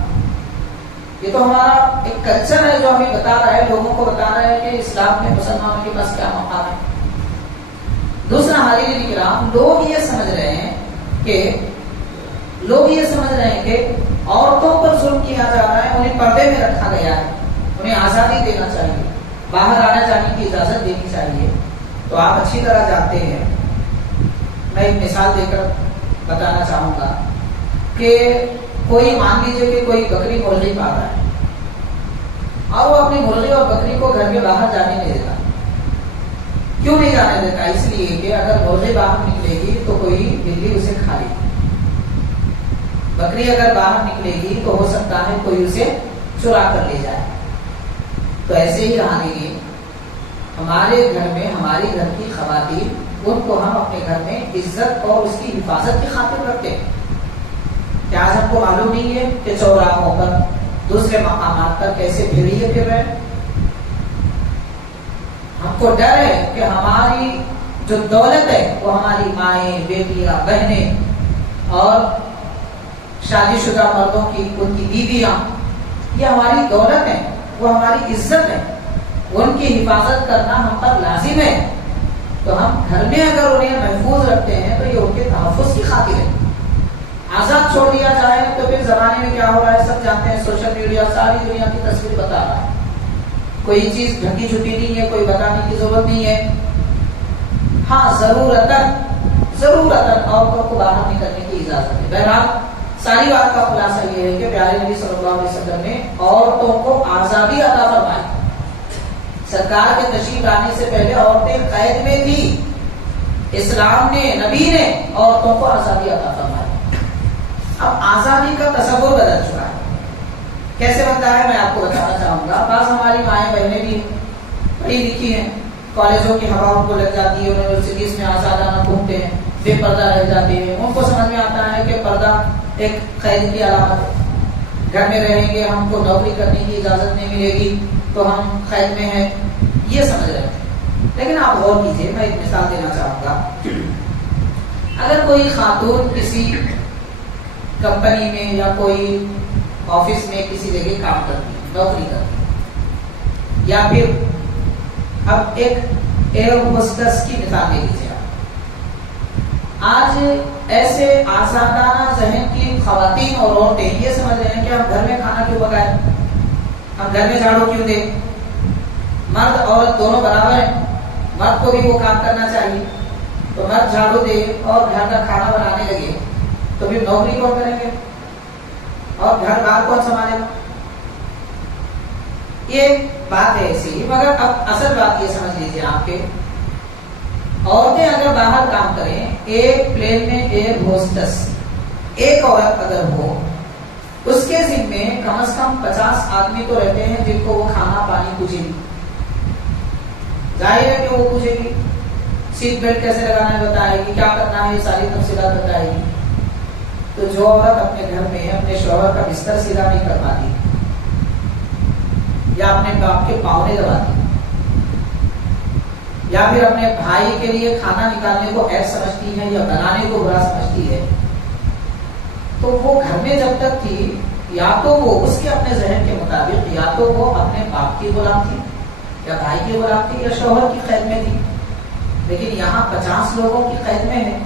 یہ تو ہمارا ایک کلچر ہے جو ہمیں بتا رہا ہے، لوگوں کو بتا رہا ہے کہ اسلام میں مسلمانوں کے پاس کیا مقام ہے. دوسرا حاضرین کرام، لوگ یہ سمجھ رہے ہیں کہ عورتوں پر ظلم کیا جا رہا ہے، انہیں پردے میں رکھا گیا ہے، انہیں آزادی دینا چاہیے، باہر آنے جانے کی اجازت دینی چاہیے. تو آپ اچھی طرح جانتے ہیں، میں ایک مثال دے کر بتانا چاہوں گا کہ کوئی مان لیجیے کہ کوئی بکری مرغی پال رہا ہے اور وہ اپنی مرغی اور بکری کو گھر کے باہر جانے نہیں دیتا. کیوں نہیں جانے دیتا؟ اس لیے کہ اگر مرغی باہر نکلے گی تو کوئی بلی اسے کھا لے گی، بکری اگر باہر نکلے گی تو ہو سکتا ہے کوئی اسے چرا کر لے جائے. تو ایسے ہی رہے ہمارے گھر میں ہماری گھر کی خواتین، ان کو ہم اپنے گھر میں عزت اور اس کی حفاظت کی خاطر رکھتے ہیں. کیا آج ہم کو معلوم نہیں ہے کہ چوراہوں پر دوسرے مقامات پر کیسے بھیڑیے پھر رہے؟ ہم کو ڈر ہے کہ ہماری جو دولت ہے وہ ہماری مائیں، بیٹیاں، بہنیں اور شادی شدہ مردوں کی ان کی بیویاں، یہ ہماری دولت ہے، وہ ہماری عزت ہے، ان کی حفاظت کرنا ہم پر لازم ہے. تو ہم گھر میں اگر انہیں محفوظ رکھتے ہیں تو یہ ان کے تحفظ کی خاطر ہے. آزاد چھوڑ دیا جائے تو پھر زمانے میں کیا ہو رہا ہے سب جانتے ہیں. سوشل میڈیا ساری دنیا کی تصویر بتا رہا ہے، کوئی چیز ڈھکی چھپی نہیں ہے، کوئی بتانے کی ضرورت نہیں ہے. ہاں ضرورتاً عورتوں کو باہر نکلنے کی اجازت ہے. بہرحال ساری بات کا خلاصہ یہ ہے کہ پیارے نبی صلی اللہ علیہ وسلم نے عورتوں کو آزادی عطا فرمائی. سرکار کے تشریف لانے سے پہلے عورتیں قید میں تھی، اسلام نے، نبی نے عورتوں کو آزادی عطا فرمائی. اب آزادی کا تصور بدل چکا ہے. کیسے بنتا ہے میں آپ کو بتانا چاہوں گا. بعض ہماری مائیں بہنیں بھی پڑھی لکھی ہیں، کالجوں کی ہوا ان کو لگ جاتی ہے، یونیورسٹیز میں آزادانہ گھومتے ہیں، بے پردہ رہ جاتے ہیں. ان کو سمجھ میں آتا ہے کہ پردہ ایک قید کی علامت ہے. گھر میں رہیں گے ہم کو نوکری کرنے کی اجازت نہیں ملے گی تو ہم قید میں ہیں، یہ سمجھ رہے ہیں۔ لیکن آپ غور کیجیے، میں ایک مثال دینا چاہوں گا۔ اگر کوئی خاتون کسی کمپنی میں یا کوئی آفس میں کسی جگہ کام کرتی ہے، نوکری کرتی ہے، یا پھر اب ایک ایئر ہوسٹس کی مثال لے لیجیے آپ۔ آج ایسے آزادانہ ذہن کی خواتین اور عورتیں یہ سمجھ رہے ہیں کہ ہم گھر میں کھانا کیوں پکائیں، ہم گھر میں جھاڑو کیوں دیں، مرد عورت دونوں برابر ہیں، مرد کو بھی وہ کام کرنا چاہیے، تو مرد جھاڑو دے اور گھر کا کھانا بنانے لگے تو پھر نوکری کون کریں گے اور گھر بار کون سنبھالے گا؟ یہ بات ہے ایسی، مگر اب اصل بات یہ سمجھ لیجیے آپ کے، عورتیں اگر باہر کام کریں، ایک پلین میں ایئر ہوسٹس ایک عورت اگر ہو، اس کے ذمے کم از کم 50 آدمی تو رہتے ہیں جن کو وہ کھانا پانی پوچھے گی، ظاہر ہے کہ وہ پوچھے گی، سیٹ بیلٹ کیسے لگانا ہے بتائے گی، کیا کرنا ہے یہ ساری تفصیلات بتائے گی۔ تو جو عورت اپنے گھر میں اپنے شوہر کا بستر سیدھا نہیں کر پاتی یا اپنے باپ کے پاؤں نہیں دباتی یا پھر اپنے بھائی کے لیے کھانا نکالنے کو عیب سمجھتی ہے یا بنانے کو برا سمجھتی ہے، تو وہ گھر میں جب تک تھی یا تو وہ اس کے اپنے ذہن کے مطابق یا تو وہ اپنے باپ کی غلام تھی یا بھائی کی غلام تھی یا شوہر کی قید میں تھی، لیکن یہاں 50 لوگوں کی قید میں ہے،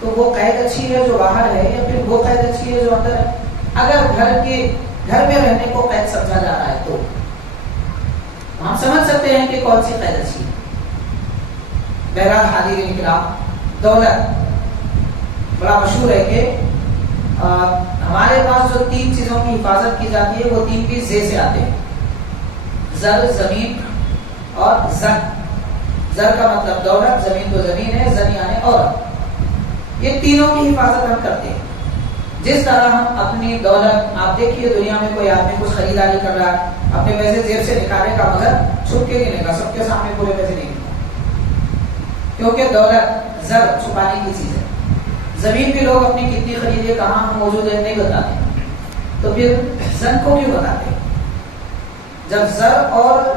تو وہ قید اچھی ہے جو باہر ہے یا پھر وہ قید اچھی ہے جو اندر ہے؟ اگر گھر میں رہنے کو قید سمجھا جا رہا ہے تو ہم سمجھ سکتے ہیں کہ کون سی قید اچھی ہے۔ بہرحال حاضرین کرام، دولت بڑا مشہور ہے کہ ہمارے پاس جو 3 چیزوں کی حفاظت کی جاتی ہے وہ 3 بھی زے سے آتے ہیں، زر، زمین اور زن۔ زر کا مطلب دولت، زمین تو زمین ہے، زن یعنی عورت، یہ تینوں کی حفاظت ہم کرتے ہیں۔ جس طرح ہم اپنی دولت، آپ دیکھیے دنیا میں کوئی آدمی کچھ خریداری کر رہا ہے، اپنے پیسے جیب سے نکالے گا مگر چھپ کے نہیں گا، سب کے سامنے پورے پیسے نہیں گا، کیونکہ دولت زر چھپانے کی چیز ہے۔ زمین بھی لوگ اپنی کتنی خریدے، کہاں موجود ہے، نہیں بتاتے، تو پھر زن کو کیوں بتاتے؟ جب زر اور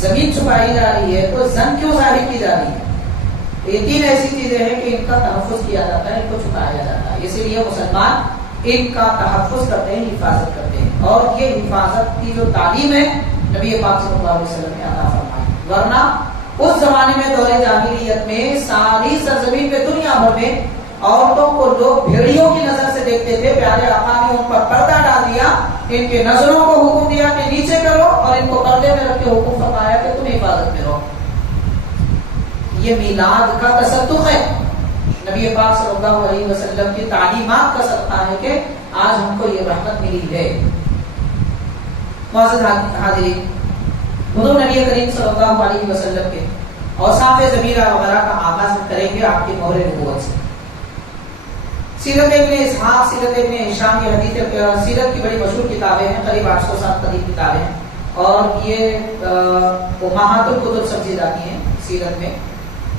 زمین چھپائی جا رہی ہے تو زن کیوں ظاہر کی جا رہی ہے؟ یہ 3 ایسی چیزیں ہیں کہ ان کا تحفظ کیا جاتا ہے، ان کو چھپایا جاتا ہے، اسی لیے مسلمان ان کا تحفظ کرتے ہیں، حفاظت کرتے ہیں، اور یہ حفاظت کی جو تعلیم ہے نبی پاک صلی اللہ علیہ وسلم نے عطا فرمائی۔ ورنہ اس زمانے میں دور جاہلیت میں ساری سرزمین پہ دنیا بھر میں عورتوں کو لوگ بھیڑیوں کی نظر سے دیکھتے تھے، پیارے آقا نے ان پر پردہ ڈال دیا، ان کے نظروں کو حکم دیا کہ نیچے کرو، اور ان کو پردے میں رکھ کے حکم فرمایا کہ تم حفاظت میں رہو۔ یہ میلاد کا تصدق ہے، نبی پاک صلی اللہ علیہ وسلم کی تعلیمات کا صدقہ ہے کہ آج ہم کو یہ رحمت ملی ہے۔ معزز حاضرین، حضور نبی کریم صلی اللہ علیہ وسلم کے اوصاف ضمیرہ وغیرہ کا آغاز ہم کریں گے آپ کی مہر نبوت سے۔ سیرت ابن اسحاق، سیرت ابن ہشام، یہ حدیث سیرت کی بڑی مشہور کتابیں ہیں، قریب 800 سال قدیم کتابیں ہیں، اور یہ امہات الکتب سمجھی جاتی ہیں سیرت میں،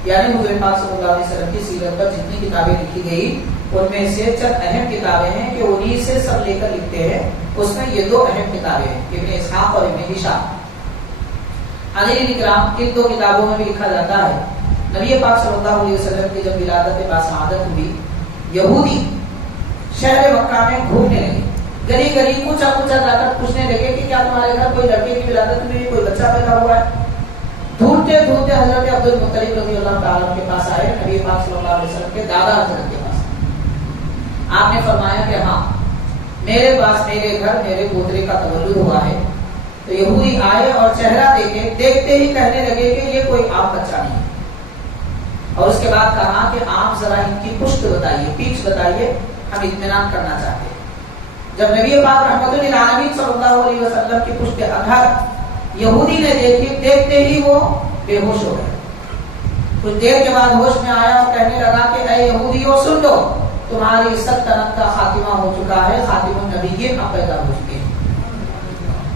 یعنی حضور پاک صلی اللہ علیہ وسلم کی سیرت پر جتنی کتابیں لکھی گئی ان میں سے چند اہم کتابیں ہیں کہ انہی سے سب لے کر لکھتے ہیں، اس میں یہ 2 اہم کتابیں ہیں، ابن اسحاق اور ابن ہشام۔ حاضرین اکرام، ان 2 کتابوں میں بھی لکھا جاتا ہے نبی پاک صلی اللہ علیہ وسلم کی جب ولادت باسعادت ہوئی، یہودی شہر مکہ میں گھومنے لگے، گلی گلی کوچا کوچا جا کر پوچھنے لگے کہ کیا تمہارے گھر کوئی لڑکے کی ولادت ہوئی، کوئی بچہ پیدا ہوا ہے؟ ڈھونڈتے ڈھونڈتے حضرت عبد المطلب رضی اللہ تعالیٰ کے پاس آئے، نبی پاک صلی اللہ علیہ وسلم کے دادا حضرت کے پاس۔ آپ نے فرمایا کہ ہاں میرے پاس میرے گھر میرے پوترے کا تولد ہوا ہے۔ تو یہودی آئے اور چہرہ دیکھے، دیکھتے ہی کہنے لگے کہ یہ کوئی عام بچہ نہیں ہے، اور اس کے بعد کہا کہ آپ ذرا ان کی پشت بتائیے، پیٹھ بتائیے، ہم اطمینان کرنا چاہتے ہیں۔ جب نبی پاک رحمت للعالمین صلی اللہ علیہ وسلم کی پشت اگھر یہودی نے دیکھی، دیکھتے ہی وہ بے ہوش ہو گئے۔ کچھ دیر کے بعد ہوش میں آیا اور کہنے لگا کہ اے یہودیوں سن لو، تمہاری سلطنت کا خاتمہ ہو چکا ہے، خاتم النبیین اب پیدا ہو چکے ہیں۔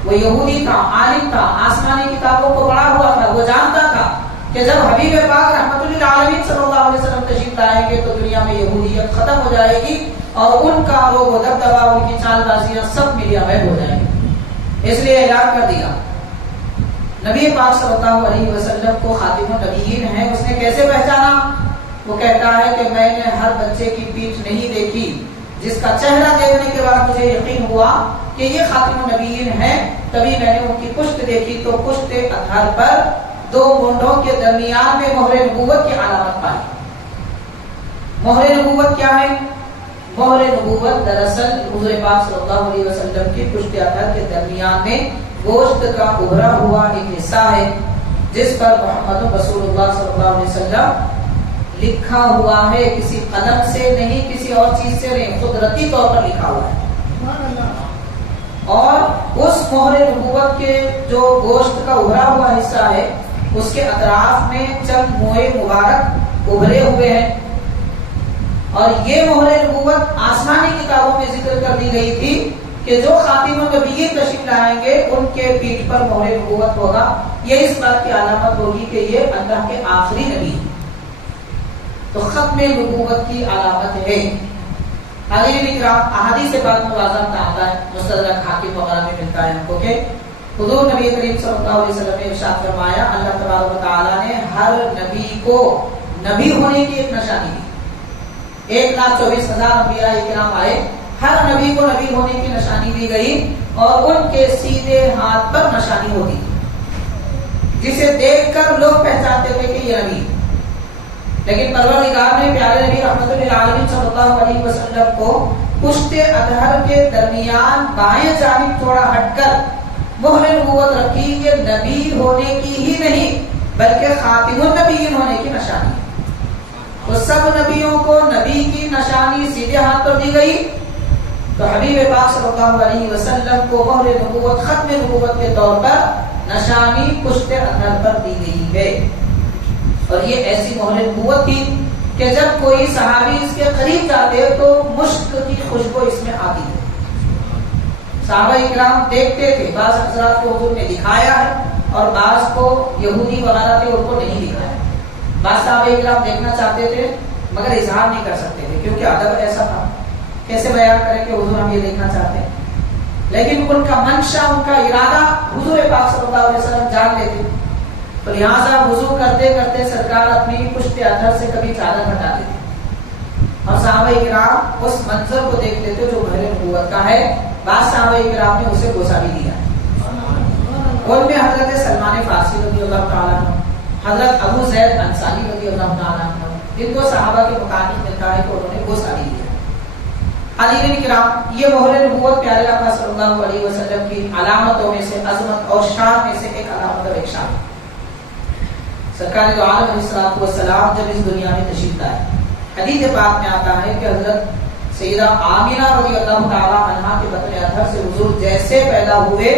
وہ یہودی تھا، عالم تھا، آسمانی کتابوں کو پڑھا ہوا تھا، وہ جانتا تھا کہ جب حبیب پاک رحمت للعالمین صلی اللہ علیہ وسلم تشریف لائیں گے تو دنیا میں یہودیت ختم ہو جائے گی، اور ان کا روب و دبدبا، ان کی چال بازیاں سب میڈیا میں ہو جائیں گے۔ اس لیے اعلان کر دیا نبی پاک صلی اللہ علیہ وسلم کو خاتم النبیین ہے۔ اس نے کیسے پہچانا؟ وہ کہتا ہے کہ میں نے ہر بچے کی پیٹھ نہیں دیکھی جس کا چہرہ دیکھنے کے بعد مجھے یقین ہوا کہ یہ خاتم النبیین ہے، تبھی میں نے ان کی پشت دیکھی تو پشت اطہر پر دو مونڈوں کے درمیان میں مہر نبوت کی علامت پائی۔ مہر نبوت کیا ہے؟ مہر نبوت دراصل حضور پاک صلی اللہ علیہ وسلم کی پشت اطہر کے درمیان میں گوشت کا ابھرا ہوا ایک حصہ ہے جس پر محمد رسول اللہ صلی اللہ علیہ وسلم لکھا ہوا ہے، کسی قلم سے نہیں، کسی اور چیز سے نہیں، قدرتی طور پر لکھا ہوا ہے۔ اور اس مہر نبوت کے جو گوشت کا ابھرا ہوا حصہ ہے اس کے اطراف میں چند موئے مبارک ابھرے ہوئے ہیں، اور یہ مہر نبوت آسمانی کتابوں میں ذکر کر دی گئی تھی کہ جو خاتم النبیین تشریف لائیں گے ان کے پیٹھ پر مہر نبوت ہوگا۔ یہ اس بات کی علامت ہوگی کہ یہ اللہ کے آخری نبی ہیں، تو ختم نبوت کی علامت ہے۔ حاضرین اکرام، احادیث سے بات میں واضح آتا ہے، مستدرک حاکم وغیرہ میں ملتا ہے ہم کو کہ حضور نبی کریم صلی اللہ علیہ وسلم نے ارشاد فرمایا، اللہ تبارک و تعالیٰ نے ہر نبی کو نبی ہونے کی ایک نشانی دی۔ 1,24,000 انبیاء کرام آئے، ہر نبی کو نبی ہونے کی نشانی دی گئی، اور ان کے سیدھے ہاتھ پر نشانی ہوتی تھی جسے دیکھ کر لوگ پہچانتے تھے کہ یہ نبی ہے۔ لیکن پروردگار نے پیارے نبی رحمت للعالمین صلی اللہ علیہ وسلم کو پشت اطہر کے درمیان بائیں جانب تھوڑا ہٹ کر مہر نبوت رکھی۔ یہ نبی ہونے کی ہی نہیں بلکہ خاتم النبیین ہونے کی نشانی ہے۔ تو سب نبیوں کو نبی کی نشانی سیدھے ہاتھ پر دی گئی، تو حبیب پاک صلی اللہ علیہ وسلم کو مہر نبوت ختم نبوت کے طور پر نشانی پشت اطہر پر دی گئی ہے۔ اور یہ ایسی مہر نبوت تھی کہ جب کوئی صحابی اس کے قریب جاتے تو مشک کی خوشبو اس میں آتی تھی۔ صحابہ اکرام دیکھتے تھے، بعض حضرات کو حضور نے دکھایا ہے اور بعض کو یہودی وغیرہ تھے ان کو نہیں دکھایا۔ بعض صحابہ اکرام دیکھنا چاہتے تھے مگر اظہار نہیں کر سکتے تھے کیونکہ ادب ایسا تھا، کیسے بیان کریں کہ حضور ہم یہ دیکھنا چاہتے ہیں۔ لیکن ان کا منشا، ان کا ارادہ حضور پاک صلی اللہ علیہ وسلم جان لیتے، تو لہٰذا وضو کرتے کرتے سرکار اپنی پشت اطہر سے کبھی چادر ہٹا دیتے اور صحابہ کرام اس منظر کو دیکھتے تھے جو مہر نبوت کا ہے۔ بعض صحابہ کرام نے اسے بوسہ بھی دیا۔ ان میں حضرت سلمان فارسی رضی اللہ تعالیٰ عنہ، حضرت ابو زید انصاری رضی اللہ تعالیٰ عنہ، جن کو صحابہ کے متعلق ملتا ہے کہ انہوں نے بوسہ بھی دیا۔ حاضرین کرام، یہ مہر نبوت پیارے آقا صلی اللہ علیہ وسلم کی علامتوں میں سے، عظمت اور شان میں سے ایک علامت اور ایک شان۔ سرکار دو عالم علیہ الصلوۃ والسلام جب اس دنیا میں تشریف لائے، حدیث پاک میں آتا ہے کہ حضرت سیدہ آمینہ رضی اللہ تعالی عنہا کے بطن اطہر سے حضور جیسے پیدا ہوئے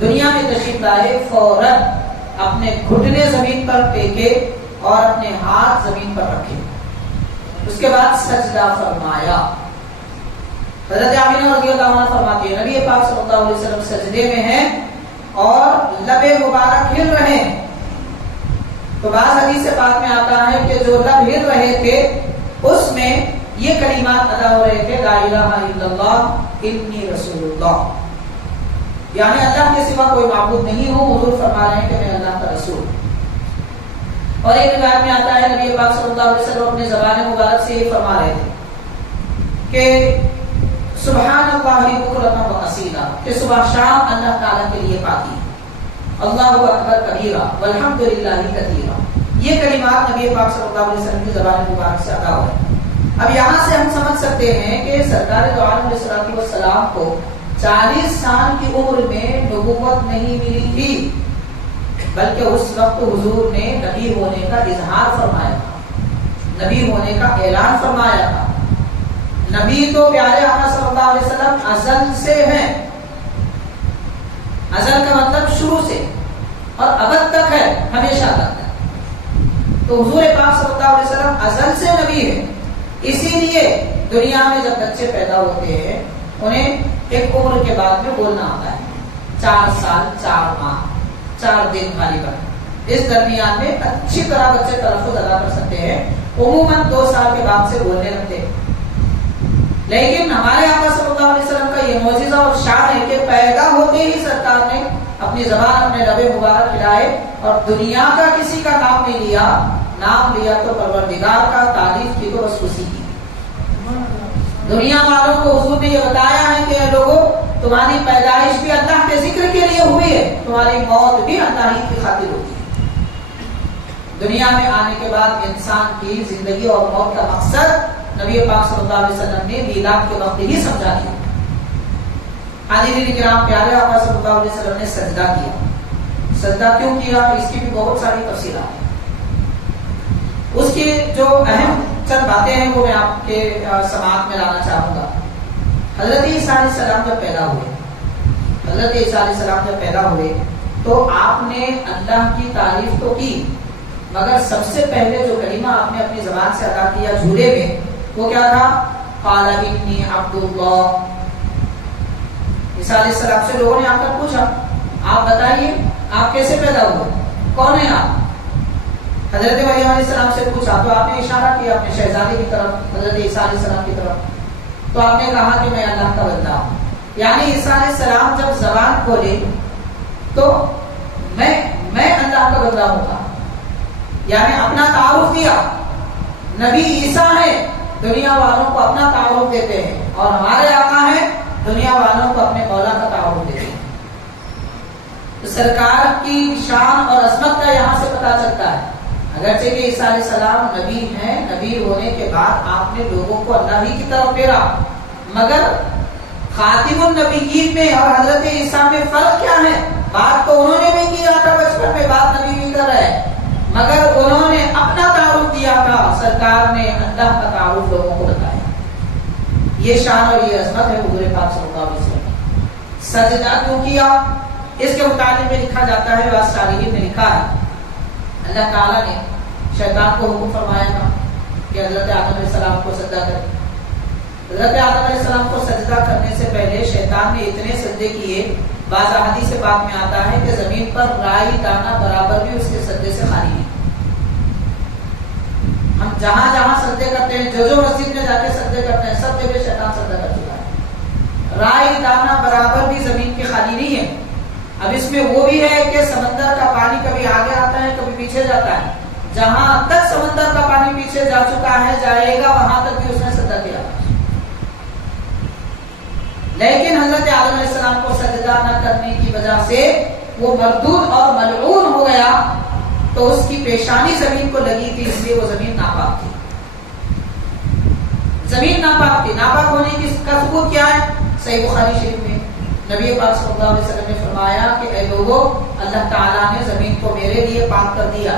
دنیا میں تشریف لائے، فوراً اپنے گھٹنے زمین پر ٹیکے اور اپنے ہاتھ زمین پر رکھے، اس کے بعد سجدہ فرمایا۔ حضرت آمینہ رضی اللہ عنہ فرماتی ہے نبی پاک صلی اللہ علیہ وسلم سجدے میں ہیں اور لب مبارک ہل رہے ہیں، تو بعض حدیث پاک میں آتا ہے کہ جو لب ہل رہے تھے اس میں یہ کلمات ادا ہو رہے تھے، لا الہ الا اللہ انی رسول اللہ، یعنی اللہ کے سوا کوئی معبود نہیں ہوں، حضور فرما رہے ہیں کہ میں اللہ کا رسول۔ اور ایک روایت میں آتا ہے نبی پاک صلی اللہ علیہ وسلم اپنے زبان مبارک سے یہ فرما رہے تھے کہ سبحان اللہ بکرۃ و اصیلا، کہ صبح شام اللہ تعالیٰ کے لیے پاکی، اللہ اکبر کبیرہ والحمد للہ کثیرہ، یہ کلمات نبی پاک صلی اللہ علیہ وسلم کی زبان مبارک سے ادا ہوئے۔ اب یہاں سے ہم سمجھ سکتے ہیں کہ سرکار دو عالم علیہ السلام کو 40 سال کی عمر میں نبوت نہیں ملی تھی، بلکہ اس وقت حضور نے نبی ہونے کا اظہار فرمایا تھا، نبی ہونے کا اعلان فرمایا تھا۔ نبی تو پیارے آقا صلی اللہ علیہ وسلم ازل سے ہیں، ازل کا مطلب شروع سے، اور ابد تک ہے، ہمیشہ تک ہے۔ تو حضور پاک صلی اللہ علیہ وسلم ازل سے نبی ہے، اسی لیے دنیا میں جب بچے پیدا ہوتے ہیں انہیں ایک عمر کے بعد میں بولنا آتا ہے، 4 سال 4 ماہ 4 دن غالباً، اس درمیان میں اچھی طرح بچے تلفظ ادا کر سکتے ہیں، عموماً 2 سال کے بعد سے بولنے لگتے ہیں۔ لیکن ہمارے آقا صلی اللہ علیہ وسلم کا یہ معجزہ اور شان ہے کہ پیدا ہوتے ہی سرکار نے اپنی زبان اپنے لب مبارک ہلائے اور دنیا کا کسی کا نام نہیں لیا، نام لیا تو پروردگار کا، تعریف کی تو بس اسی کی۔ دنیا والوں کو حضور نے یہ بتایا ہے کہ اے لوگوں، تمہاری پیدائش بھی اللہ کے ذکر کے لیے ہوئی ہے، تمہاری موت بھی اللہ ہی کی خاطر ہوگی۔ دنیا میں آنے کے بعد انسان کی زندگی اور موت کا مقصد نبی پاک صلی اللہ علیہ وسلم نے میلاد کے وقت ہی سمجھا دیا۔ حاضرین کرام، پیارے آقا صلی اللہ علیہ وسلم نے سجدہ کیا۔ سجدہ کیوں کیا؟ اس کی بھی بہت ساری تفصیلات ہیں۔ اس کی جو اہم چند باتیں ہیں وہ میں آپ کے سماعت میں لانا چاہوں گا۔ حضرت عیسیٰ علیہ السلام جب پیدا ہوئے، حضرت عیسیٰ علیہ السلام جب پیدا ہوئے تو آپ نے اللہ کی تعریف تو کی، مگر سب سے پہلے جو کلمہ آپ نے اپنی زبان سے ادا کیا جھولے میں، وہ کیا تھا؟ قال انی عبد اللہ۔ عیسیٰ علیہ السلام سے لوگوں نے آ کر پوچھا، آپ بتائیے آپ کیسے پیدا ہوئے، کون ہیں آپ؟ حضرت مریم علیہ السلام سے پوچھا تو آپ نے اشارہ کیا اپنے شہزادے کی طرف، حضرت عیسیٰ علیہ السلام کی طرف، تو آپ نے کہا کہ میں اللہ کا بندہ ہوں۔ یعنی عیسیٰ علیہ السلام جب زبان کھولے تو میں اللہ کا بندہ ہوں گا، یعنی اپنا تعارف دیا۔ نبی عیسیٰ ہے، دنیا والوں کو اپنا تعارف دیتے ہیں، اور ہمارے آقا ہیں، دنیا والوں کو اپنے مولا کا تعارف دیتے ہیں۔ تو سرکار کی شان اور عظمت کا یہاں سے پتہ چلتا ہے۔ اگرچہ کہ عیسیٰ علیہ السلام نبی ہیں، نبی ہونے کے بعد آپ نے لوگوں کو اللہ ہی کی طرف پھیرا، مگر خاتم النبیین میں اور حضرت عیسیٰ میں فرق کیا ہے؟ بات تو انہوں نے بھی کیا تھا بچپن میں، بات نبی بھی کر رہے ہیں، مگر انہوں نے اپنا تعارف دیا تھا، سرکار نے اللہ کا تعارف لوگوں کو بتایا۔ یہ شان اور یہ عظمت ہے حضور پاک صلی اللہ علیہ وسلم۔ سجدہ کیوں کیا؟ اس کے متعلق میں لکھا جاتا ہے، بعض صالحین نے لکھا ہے، اللہ تعالیٰ نے شیطان کو حکم فرمایا تھا کہ حضرت آدم علیہ السلام کو سجدہ کرے۔ حضرت آدم علیہ السلام کو سجدہ کرنے سے پہلے شیطان نے اتنے سجدے کیے، بعض احادیث پاک میں آتا ہے کہ زمین پر رائی دانہ برابر بھی اس کے سجدے سے خالی نہیں۔ ہم جہاں جہاں سجدے کرتے ہیں، جو مسجد میں جا کے سجدے کرتے ہیں، سب جگہ شیطان سجدہ کر چکا ہے۔ رائی دانہ برابر بھی زمین کی خالی نہیں ہے۔ اب اس میں وہ بھی ہے کہ سمندر کا پانی کبھی آگے آتا ہے کبھی پیچھے جاتا ہے، جہاں تک سمندر کا پانی پیچھے جا چکا ہے، جائے گا، وہاں تک بھی اس نے سجدہ کیا۔ لیکن حضرت آدم علیہ السلام کو سجدہ نہ کرنے کی وجہ سے وہ مردود اور ملعون ہو گیا، تو اس کی پیشانی زمین کو لگی تھی، اس لیے وہ زمین ناپاک تھی۔ زمین ناپاک تھی۔ ناپاک ہونے کی کا ثبوت کیا ہے؟ صحیح بخاری شریف میں نبی پاک صلی اللہ علیہ وسلم نے فرمایا کہ اے لوگوں، اللہ تعالیٰ نے زمین کو میرے لیے پاک کر دیا،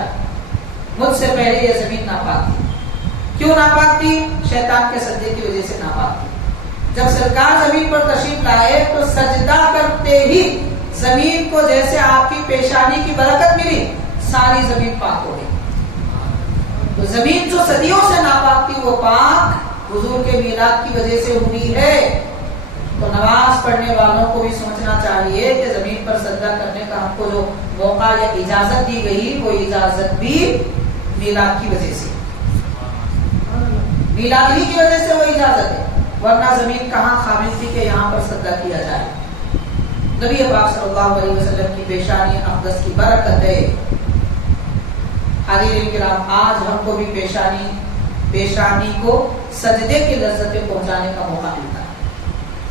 مجھ سے پہلے یہ زمین ناپاک تھی۔ کیوں ناپاک تھی؟ شیطان کے سجدے کی وجہ سے ناپاک تھی۔ جب سرکار زمین پر تشریف لائے تو سجدہ کرتے ہی زمین کو جیسے آپ کی پیشانی کی برکت ملی، ساری زمین پاک ہو گئی۔ تو زمین جو صدیوں سے ناپاک تھی وہ پاک حضور کے میلاد کی وجہ سے ہوئی ہے۔ تو نماز پڑھنے والوں کو بھی سوچنا چاہیے کہ زمین پر سجدہ کرنے کا ہم کو جو موقع یا اجازت دی گئی، وہ اجازت بھی میلاد کی وجہ سے، میلاد ہی کی وجہ سے وہ اجازت ہے، ورنہ زمین کہاں قابل تھی کہ یہاں پر سجدہ کیا جائے۔ نبی پاک صلی اللہ علیہ وسلم کی پیشانی اقدس کی برکت ہے۔ حاضرین کرام، آج ہم کو بھی پیشانی کو سجدے کی لذتیں پہنچانے کا موقع ملتا ہے۔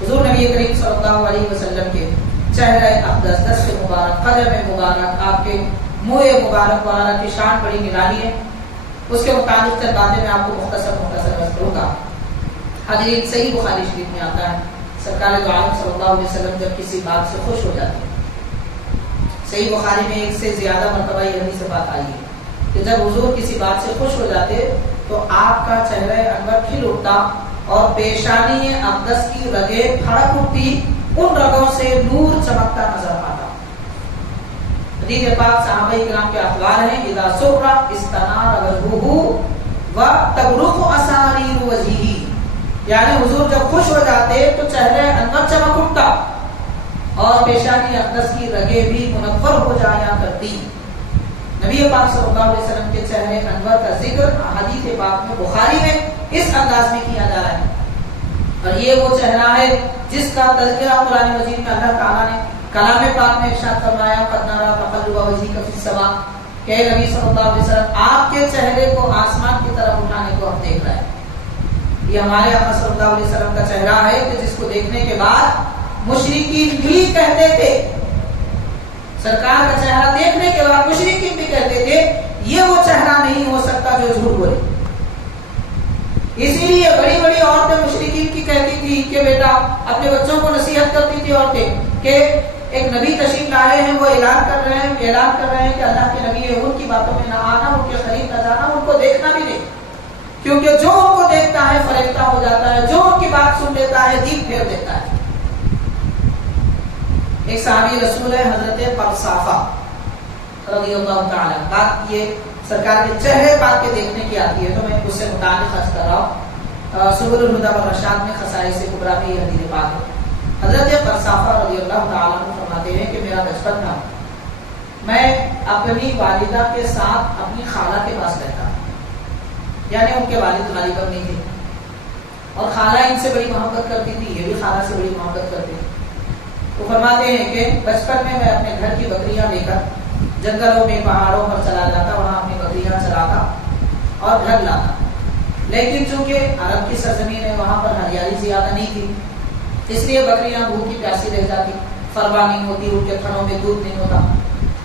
حضور نبی کریم صلی اللہ علیہ وسلم کے چہرہ اقدس، دست مبارک، قدم مبارک، آپ کے منہ مبارک وغیرہ کی شان بڑی نرالی ہے۔ اس کے متعلق چند باتیں میں آپ کو مختصر عرض کروں گا۔ حاضرین، صحیح بخاری شریف میں آتا ہے، سرکار دو عالم صلی اللہ علیہ وسلم جب کسی بات سے خوش ہو جاتے ہیں، صحیح بخاری میں ایک سے زیادہ مرتبہ یہ حدیث سے بات آئی ہے کہ جب حضور کسی بات سے خوش ہو جاتے تو آپ کا چہرہ انور کھل اٹھتا اور پیشانی اقدس کی رگیں پھڑک اٹھتی، ان رگوں سے نور چمکتا نظر آتا۔ حدیث پاک صحابہ کرام کے اقوال ہیں، اذا سر استنار وجهه وتبرق اساریر وجهه، یعنی حضور جب خوش ہو جاتے تو چہرہ انور چمک اٹھتا اور پیشانی اقدس کی رگیں بھی منور ہو جایا کرتی۔ نبی پاک صلی اللہ علیہ وسلم کے چہرے انور کا ذکر حدیث پاک میں بخاری میں اس انداز میں کیا جا رہا ہے اور یہ وہ چہرہ ہے جس کا تذکرہ قرآن مجید میں اللہ تعالیٰ نے کلام پاک میں ارشاد فرمایا قد نرى تقلب وجهك في السماء کہ نبی صلی اللہ علیہ وسلم آپ کے چہرے کو آسمان کی طرف اٹھانے کو ہم دیکھ رہے ہیں. یہ ہمارے آقا صلی اللہ علیہ وسلم کا چہرہ ہے کہ جس کو دیکھنے کے بعد مشرکین بھی کہتے تھے، سرکار کا چہرہ دیکھنے کے بعد مشرکین بھی کہتے تھے یہ وہ چہرہ نہیں ہو سکتا جو جھوٹ بولے. اسی لیے بڑی بڑی عورتیں مشرکین کی کہتی تھی کہ بیٹا، اپنے بچوں کو نصیحت کرتی تھی عورتیں کہ ایک نبی تشریف لائے ہیں، وہ اعلان کر رہے ہیں کہ اللہ کے نبی ہے، ان کی باتوں میں نہ آنا، ان کے قریب نہ جانا، ان کو دیکھنا بھی نہیں، کیونکہ جو ان کو دیکھتا ہے فریفتہ ہو جاتا ہے، جو ان کی بات سن لیتا ہے دین پھیر دیتا ہے. ایک صحابی رسول ہے حضرت پرصافہ رضی اللہ تعالی، بات یہ سرکار کے چہرے پاک کے دیکھنے کی آتی ہے تو میں اس سے متعلق خرچ کر رہا ہوں. سبل الہدی والرشاد میں خصائص کبریٰ میں یہ حدیث پاک ہے. حضرت پرصافہ رضی اللہ تعالیٰ عنہ فرماتے ہیں کہ میرا بچپن تھا، میں اپنی والدہ کے ساتھ اپنی خالہ کے پاس رہتا، یعنی ان کے والد غالباً نہیں تھے، اور خالہ ان سے بڑی محبت کرتی تھی، یہ بھی خالہ سے بڑی محبت کرتی تھی. تو فرماتے ہیں کہ بچپن میں اپنے گھر کی بکریاں لے کر جنگلوں میں پہاڑوں پر چلا جاتا، وہاں اپنی بکریاں چراتا اور گھر لاتا. لیکن چونکہ عرب کی سرزمین ہے، وہاں پر ہریالی زیادہ نہیں تھی، اس لیے بکریاں بھوکی پیاسی رہ جاتی، فروا نہیں ہوتی، ان کے تھنوں میں دودھ نہیں ہوتا.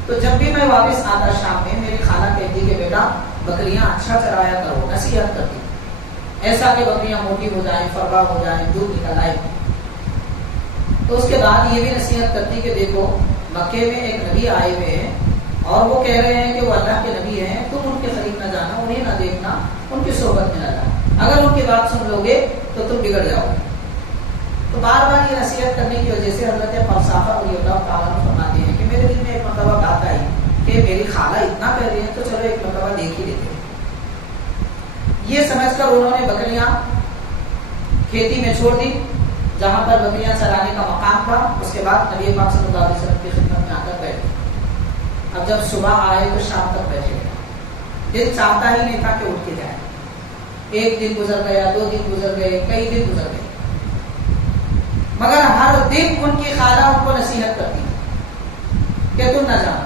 تو جب بھی میں واپس آتا شام میں، میری خالہ کہتی کہ بیٹا بکریاں اچھا چرایا کرو، نصیحت کرتی، ایسا کہ بکریاں موٹی ہو جائیں، فروا ہو جائیں، دودھ نکل آئے. تو اس کے بعد یہ بھی نصیحت کرتی کہ دیکھو مکے میں ایک نبی آئے ہوئے ہیں اور وہ کہہ رہے ہیں کہ وہ اللہ کے نبی ہیں، تم ان کے قریب نہ جانا، انہیں نہ دیکھنا، ان کی صحبت میں نہ جانا، اگر ان کی بات سن لو گے تو تم بگڑ جاؤ گے. تو بار بار یہ نصیحت کرنے کی وجہ سے حضرت پرصافہ رضی اللہ تعالیٰ عنہ فرماتے ہیں کہ میرے دل میں ایک مرتبہ بات آئی کہ میری خالہ اتنا کہہ رہی ہے تو چلو ایک مرتبہ دیکھ ہی لیتے ہیں. یہ سمجھ کر انہوں نے بکریاں کھیتی میں چھوڑ دی جہاں پر بکریاں چرانے کا مقام تھا. اس کے بعد نبی پاک صلی اللہ علیہ وسلم کی خدمت میں آ کر بیٹھے. اب جب صبح آئے تو شام تک بیٹھے گئے، دل چاہتا ہی نہیں تھا کہ اٹھ کے جائے. ایک دن گزر گیا، 2 دن گزر گئے، کئی دن گزر گئے، مگر ہر دن ان کی خالہ ان کو نصیحت کرتی کہ تم نہ جانا.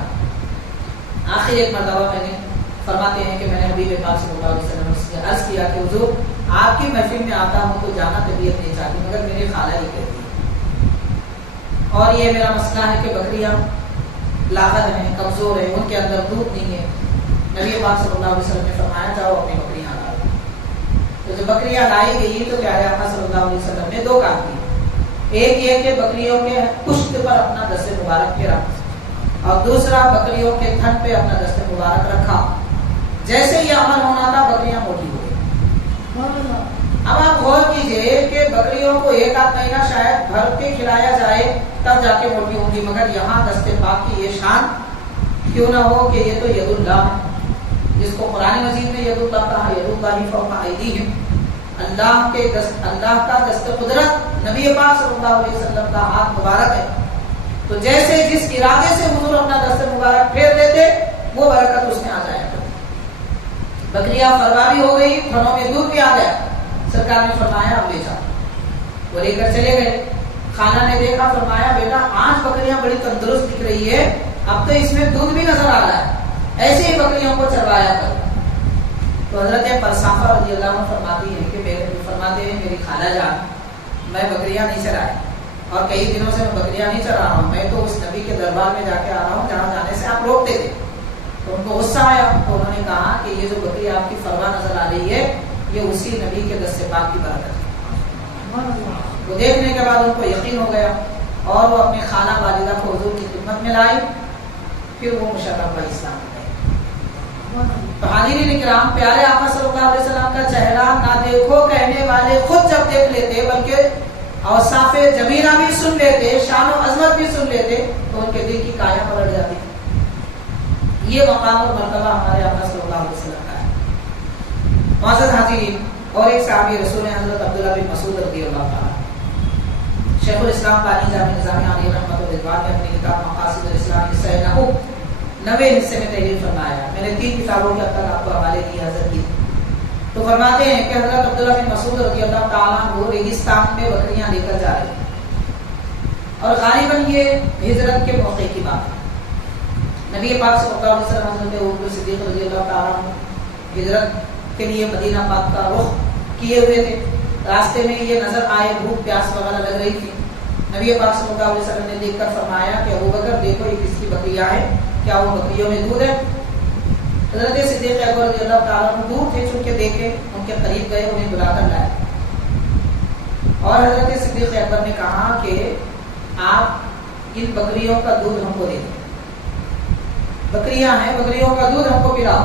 آخر ایک مرتبہ میں نے فرماتے ہیں کہ میں نے حبیب پاک صلی اللہ علیہ وسلم سے عرض کیا کہ حضور آپ کی محفل میں آتا ہوں تو جانا طبیعت نہیں چاہتی، مگر میری خالہ ہی کہتی ہے، اور یہ میرا مسئلہ ہے کہ بکریاں لاغر ہیں، کمزور ہیں، ان کے اندر دودھ نہیں ہے. نبی پاک صلی اللہ علیہ وسلم نے فرمایا جاؤ اپنی بکریاں لاؤ. تو جب بکریاں لائی گئی تو پیارے آقا صلی اللہ علیہ وسلم نے 2 کام کیے. ایک یہ کہ بکریوں کے پشت پر اپنا دست مبارک پھیرا، اور دوسرا بکریوں کے تھن پہ اپنا دست مبارک رکھا. جیسے یہ عمل ہونا تھا بکریاں موٹی ہو گئی. اب آپ غور کیجئے کہ بکریوں کو 1 آدھ مہینہ شاید بھر کے کھلایا جائے تب جا کے موٹی ہوں گی، مگر یہاں دست پاک کی یہ شان کیوں نہ ہو کہ یہ تو ید اللہ ہے، جس کو قرآن مجید میں ید اللہ کہا، ید اللہ فوق ایدیہم، اللہ کا دست قدرت، نبی پاک صلی اللہ علیہ وسلم کا ہاتھ مبارک ہے. تو جیسے جس ارادے سے حضور اپنا دست مبارک پھیر دیتے وہ برکت اس میں آ جائے. بکریاں فروا بھی ہو گئی، تھنوں میں دودھ بھی آ گیا. سرکار نے فرمایا اب لے جاؤ. وہ لے کر چلے گئے. خالہ نے دیکھا، فرمایا بیٹا آج بکریاں بڑی تندرست دکھ رہی ہے، اب تو اس میں دودھ بھی نظر آ رہا ہے، ایسے ہی بکریوں کو چروایا کر. تو حضرت پرصافہ رضی اللہ عنہ فرماتی ہے کہ فرماتے ہیں میری خالہ جان، میں بکریاں نہیں چرائی اور کئی دنوں سے میں بکریاں نہیں چرا رہا ہوں، میں تو اس نبی کے دربار میں جا کے آ رہا ہوں جہاں جانے سے آپ روکتے تھے. تو ان کو غصہ آیا تو انہوں نے کہا کہ یہ جو بکری آپ کی فروا نظر آ رہی ہے یہ اسی نبی کے دست پاک کی برکت ہے. وہ دیکھنے کے بعد ان کو یقین ہو گیا اور وہ اپنی خالہ والدہ کو حضور کی خدمت میں لائی. پھر وہ مشرف اسلام میں گئے. تو حاضرین اکرام، پیارے آقا صلی اللہ علیہ وسلم کا چہرہ نہ دیکھو کہنے والے خود جب دیکھ لیتے، بلکہ اوصاف جمیلہ بھی سن لیتے، شان و عظمت بھی سن لیتے، تو ان کے دل کی کایا پلٹ جاتی. یہ مقام اور مرتبہ ہمارے آقا صلی اللہ علیہ وسلم کا ہے. معزز حاضرین، اور ایک صحابی رسول ہیں حضرت عبداللہ بن مسعود رضی اللہ تعالیٰ. شیخ الاسلام بانی جامع نظامی علیہ رحمۃ اللہ نے اپنی کتاب مقاصد الاسلام حصہ 90 حصے میں تحریر فرمایا. میں نے 3 کتابوں کے اب تک آپ کو حوالے دیے حضرت کی. تو فرماتے ہیں کہ حضرت عبداللہ بن مسعود رضی اللہ تعالیٰ عنہ ریگستان میں بکریاں لے کر جا رہے ہیں اور غالباً یہ ہجرت کے موقع کی بات ہے۔ نبی پاک صلی اللہ علیہ وسلم حضرت ابوبکر صدیق رضی اللہ تعالیٰ عنہ ہجرت کے لیے مدینہ پاک کا رخ کیے ہوئے تھے۔ راستے میں یہ نظر آئے، بھوک پیاس وغیرہ لگ رہی تھی۔ نبی پاک صلی اللہ علیہ وسلم نے دیکھ کر فرمایا کہ ابوبکر دیکھو یہ کس کی بکریاں ہیں، کیا وہ بکریوں میں دودھ ہے؟ حضرت صدیق اکبر رضی اللہ تعالیٰ عنہ دور تھے، چونکہ دیکھے، ان کے قریب گئے، انہیں بلا کر لائے اور حضرت صدیق اکبر نے کہا کہ آپ ان بکریوں کا دودھ ہم کو دیں، بکریاں ہیں، بکریوں کا دودھ ہم کو پلاؤ۔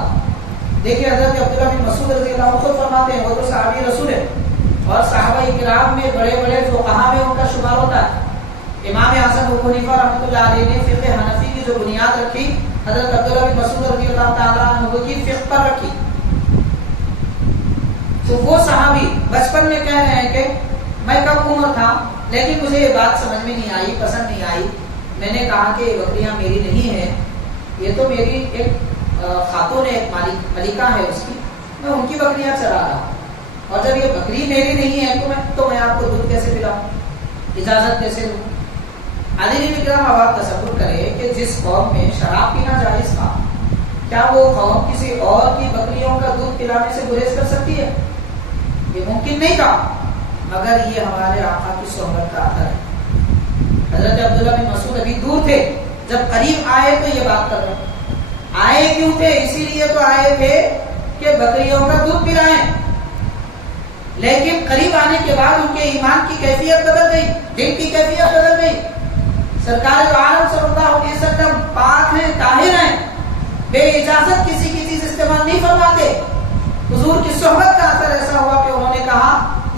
دیکھیں حضرت عبداللہ بن مسعود رضی اللہ عنہ خود فرماتے ہیں، وہ تو صحابی رسول ہے اور صحابہ کرام میں بڑے بڑے فقہاء میں ان کا شمار ہوتا ہے۔ امام اعظم ابو حنیفہ رحمۃ اللہ علیہ نے فقہ حنفی کی جو بنیاد رکھی، حضرت عبداللہ بن مسعود رضی اللہ تعالیٰ عنہ کی فقہ پر رکھی۔ تو وہ صحابی بچپن میں کہہ رہے ہیں کہ میں کم عمر تھا لیکن مجھے یہ بات سمجھ میں نہیں آئی، پسند نہیں آئی، میں نے کہا کہ یہ بکریاں میری نہیں ہیں، یہ تو میری ایک خاتون ہے، ایک ملکہ ہے اس کی، میں ان کی بکریاں چرا رہا ہوں، اور جب یہ بکری میری نہیں ہے تو میں آپ کو دودھ کیسے پلاؤں، اجازت کیسے دوں؟ حاضرین کرام، اب آپ تصور کریں کہ جس قوم میں شراب پینا جائز تھا، کیا وہ قوم کسی اور کی بکریوں کا دودھ پلانے سے گریز کر سکتی ہے؟ یہ ممکن نہیں تھا، مگر یہ ہمارے آقا کی صحبت کا اثر ہے۔ حضرت عبداللہ بن مسعود ابھی دور تھے، جب قریب آئے تو یہ بات کر رہے ہیں۔ آئے کیوں تھے؟ اسی لیے تو آئے تھے کہ بکریوں کا دودھ پلائیں، لیکن قریب آنے کے بعد ان کے ایمان کی کیفیت بدل گئی، دل کی کیفیت بدل گئی۔ سرکار دو عالم صلی اللہ علیہ وسلم پاک ہیں، طاہر ہیں، بے اجازت کسی کی چیز استعمال نہیں فرماتے۔ حضور کی صحبت کا اثر ایسا ہوا کہ انہوں نے کہا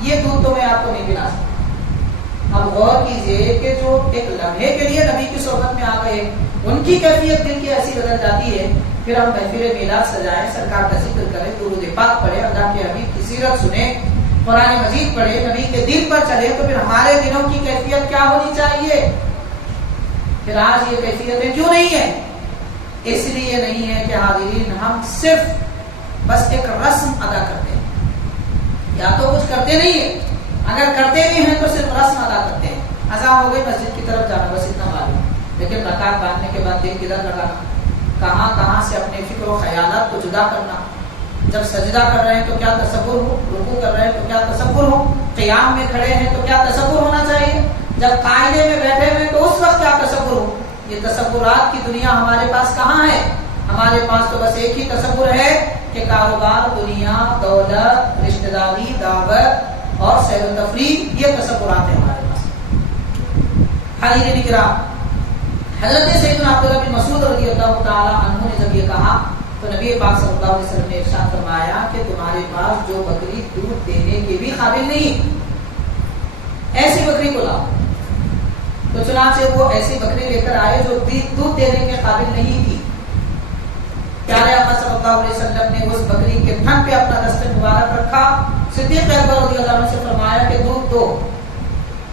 یہ دودھ تو میں آپ کو نہیں پلا سکتا۔ اب غور کیجئے کہ جو ایک لمحے کے لیے نبی کی صحبت میں آ گئے، ان کی کیفیت دل کی ایسی بدل جاتی ہے۔ پھر ہم محفل میلاد سجائیں، سرکار کا ذکر کریں، درود پاک پڑھیں، اللہ کے حبیب کی سیرت سنیں، قرآن مجید پڑھیں، نبی کے دین پر چلیں، تو پھر ہمارے دلوں کی کیفیت کیا ہونی چاہیے؟ پھر آج یہ کیفیتیں کیوں نہیں ہیں؟ اس لیے نہیں ہے کہ حاضرین ہم صرف بس ایک رسم ادا کرتے ہیں، یا تو کچھ کرتے نہیں ہیں، اگر کرتے بھی ہیں تو صرف رسم ادا کرتے ہیں۔ اذان ہو گئی مسجد کی طرف جانا، بس اتنا معلوم، لیکن رکعت باندھنے کے بعد دل کدھر لگانا، کہاں کہاں سے اپنے فکر و خیالات کو جدا کرنا۔ جب سجدہ کر رہے ہیں تو کیا تصور ہو، رکوع کر رہے ہیں تو کیا تصور ہو، قیام میں کھڑے ہیں تو کیا تصور ہونا چاہیے، جب قاعدے میں بیٹھے ہوئے تو اس وقت کیا تصور ہو۔ یہ تصورات کی دنیا ہمارے پاس کہاں ہے؟ ہمارے پاس تو بس ایک ہی تصور ہے کہ کاروبار، دنیا، دولت، رشتہ داری، دعوت اور سیر و تفریح، یہ تصورات ہیں ہمارے پاس۔ حاضرین کرام، حضرت سیدنا عبداللہ بن مسعود رضی اللہ تعالی عنہ نے جب یہ کہا تو نبی پاک صلی اللہ علیہ وسلم نے ارشاد فرمایا کہ تمہارے پاس جو بکری دودھ دینے کے بھی قابل نہیں، ایسی بکری کو لاؤ۔ تو چنانچہ وہ ایسی بکری لے کر آئے جو دودھ دینے کے قابل نہیں تھی۔ پیارے آقا صلی اللہ علیہ وسلم نے اس بکری کے تھن پہ اپنا دست مبارک رکھا، صدیق اکبر رضی اللہ عنہ سے فرمایا کہ دودھ دو،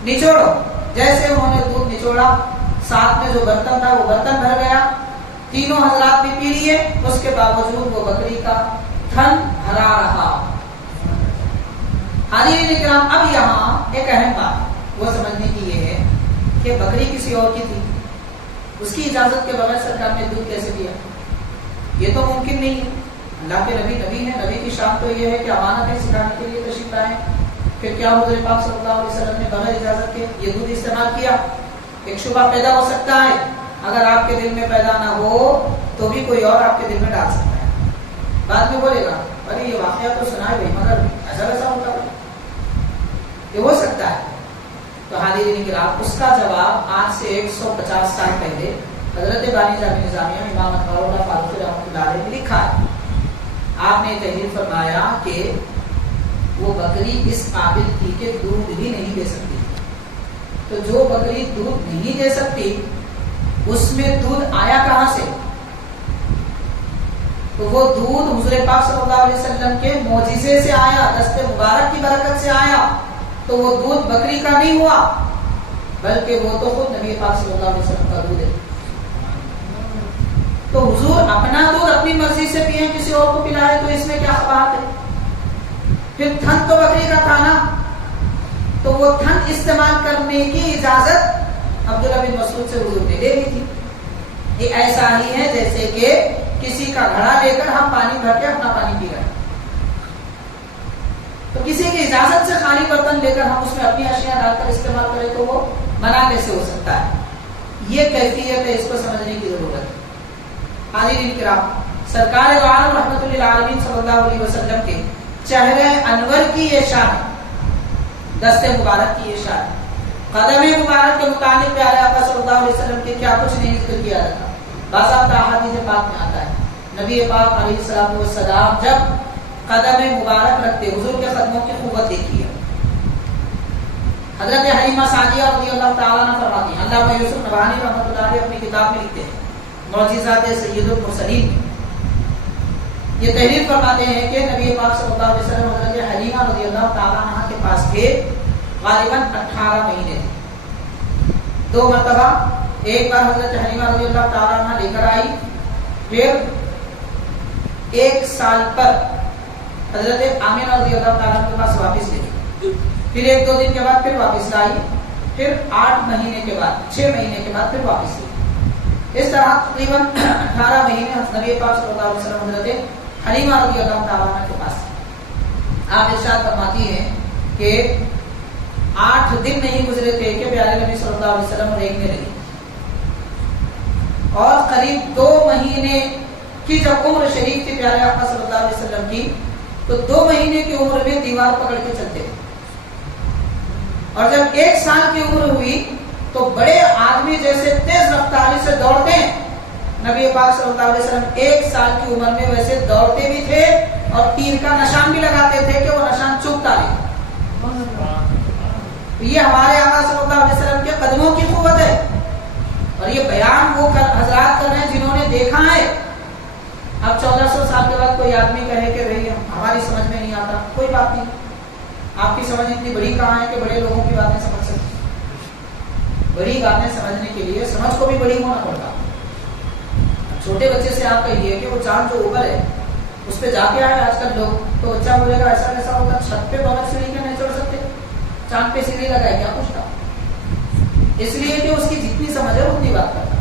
نچوڑو۔ جیسے انہوں نے دودھ نچوڑا، ساتھ میں جو برتن تھا وہ برتن بھر گیا، تینوں حضرات بھی پی لیے، اس کے باوجود وہ بکری کا تھن بھرا رہا۔ حاضرین کرام، اب یہاں ایک اہم بات وہ سمجھنے کی یہ ہے کہ بکری کسی اور کی تھی، اس کی اجازت کے بغیر سرکار نے دودھ کیسے دیا؟ یہ تو ممکن نہیں ہے۔ اللہ کے نبی نبی ہیں، نبی کی شان تو یہ ہے کہ امانتیں سکھانے کے لیے تشریف لائیں، پھر کیا حضور پاک صلی اللہ علیہ وسلم نے بغیر اجازت کے یہ دودھ استعمال کیا؟ ایک شبہ پیدا ہو سکتا ہے، اگر آپ کے دل میں پیدا نہ ہو تو بھی کوئی اور آپ کے دل میں ڈال سکتا ہے، بعد میں بولے گا ارے یہ واقعہ تو سنا ہے بھائی، مگر ایسا ویسا ہوتا ہے، یہ ہو سکتا ہے۔ تو حاضرین کرام، اس کا جواب آج سے 150 سال پہلے حضرت بانی جامع نظامیہ امام اکبر اللہ فاروقی رحمۃ اللہ علیہ نے لکھا ہے۔ آپ نے تحریر فرمایا کہ وہ بکری اس قابل تھی کہ دودھ بھی نہیں دے سکتی، تو جو بکری دودھ نہیں دے سکتی اس میں دودھ آیا کہاں سے؟ تو وہ دودھ حضور پاک صلی اللہ علیہ وسلم کے معجزے سے آیا، دست مبارک کی برکت سے آیا، تو وہ دودھ بکری کا نہیں ہوا بلکہ وہ تو خود نبی پاک صلی اللہ علیہ وسلم کا دودھ ہے۔ تو حضور اپنا دودھ اپنی مرضی سے پیئیں، کسی اور کو پلائے، تو اس میں کیا قباحت ہے؟ پھر تھن تو بکری کا تھا نا، تو وہ تھن استعمال کرنے کی اجازت عبداللہ بن مسعود سے حضور نے لے لی تھی. یہ ایسا ہی ہے جیسے کہ کسی کا گھڑا لے کر ہم پانی بھر کے اپنا پانی پی رہے ہیں، تو کسی کی اجازت سے خالی برتن لے کر ہم اس میں اپنی اشیاء ڈال کر استعمال کریں تو وہ منع کیسے ہو سکتا ہے؟ یہ کیفیت ہے، اس کو سمجھنے کی ضرورت ہے. حاضرین کرام، سرکار دو عالم رحمۃ للعالمین صلی اللہ علیہ وسلم کے چہرے انور کی یہ شان، دست مبارک کی یہ شان، قدم مبارک کے متعلق پیارے آقا صلی اللہ علیہ وسلم کے کیا کچھ نہیں ذکر کیا جاتا. باضابطہ احادیث پاک میں آتا ہے نبی پاک علیہ الصلوۃ والسلام جب قدم مبارک رکھتے، حضور کے قدموں کی قوت دیکھی ہے. حضرت حلیمہ سعدیہ رضی اللہ تعالیٰ عنہ فرماتی ہیں، علامہ یوسف نبہانی رحمۃ اللہ علیہ اپنی کتاب میں لکھتے ہیں معجزات سید المرسلین میں، یہ تحریر فرماتے ہیں کہ نبی پاک صلی اللہ علیہ وسلم حضرت حلیمہ رضی اللہ تعالیٰ عنہ کے پاس تھے غالباً 18 مہینے تھے. 2 مرتبہ، ایک بار حضرت حلیمہ رضی اللہ تعالیٰ عنہ لے کر آئی، پھر 1 سال پر حضرت آمنہ رضی اللہ تعالیٰ عنہ کے پاس واپس لے گئی، پھر 1-2 دن کے بعد پھر واپس لائی، پھر 8 مہینے کے بعد 6 مہینے کے بعد پھر واپس لی. اس طرح تقریباً 18 مہینے نبی پاک صلی اللہ علیہ وسلم حضرت حلیمہ رضی اللہ تعالیٰ عنہ کے پاس. آپ ارشاد فرماتی ہیں کہ 8 دن نہیں گزرے تھے کہ پیارے نبی صلی اللہ علیہ وسلم ریگنے لگے، اور قریب 2 مہینے کی جب عمر شریف تھی پیارے آقا صلی اللہ علیہ وسلم کی، تو 2 مہینے کی عمر میں دیوار پکڑ کے چلتے تھے، اور جب 1 سال کی عمر ہوئی تو بڑے آدمی جیسے تیز رفتاری سے دوڑتے ہیں، نبی پاک صلی اللہ علیہ وسلم 1 سال کی عمر میں ویسے دوڑتے بھی تھے اور تیر کا نشان بھی لگاتے تھے کہ وہ نشان چوکتا رہے. یہ ہمارے آقا صلی اللہ علیہ وسلم کے قدموں کی قوت ہے، اور یہ بیان وہ حضرات کر رہے ہیں جنہوں نے دیکھا ہے. اب 1400 سال کے بعد کوئی آدمی کہے کہ بھئی ہماری سمجھ میں نہیں آتا، کوئی بات نہیں، آپ کی سمجھ اتنی بڑی کہاں ہے کہ بڑے لوگوں کی باتیں سمجھ سکتے. بڑی باتیں سمجھنے کے لیے سمجھ کو بھی بڑی ہونا پڑتا. چھوٹے بچے سے آپ کہیے کہ وہ چاند جو اوپر ہے اس پہ جا کے آئے آج کل لوگ، تو بچہ بولے گا ایسا کیسا ہوتا، چھت پہ بغیر سیڑھی کے نہیں چڑھ سکتے، چاند پہ سیڑھی لگائے کیا پوچھتا. اس لیے کہ اس کی جتنی سمجھ ہے اتنی بات کرتا.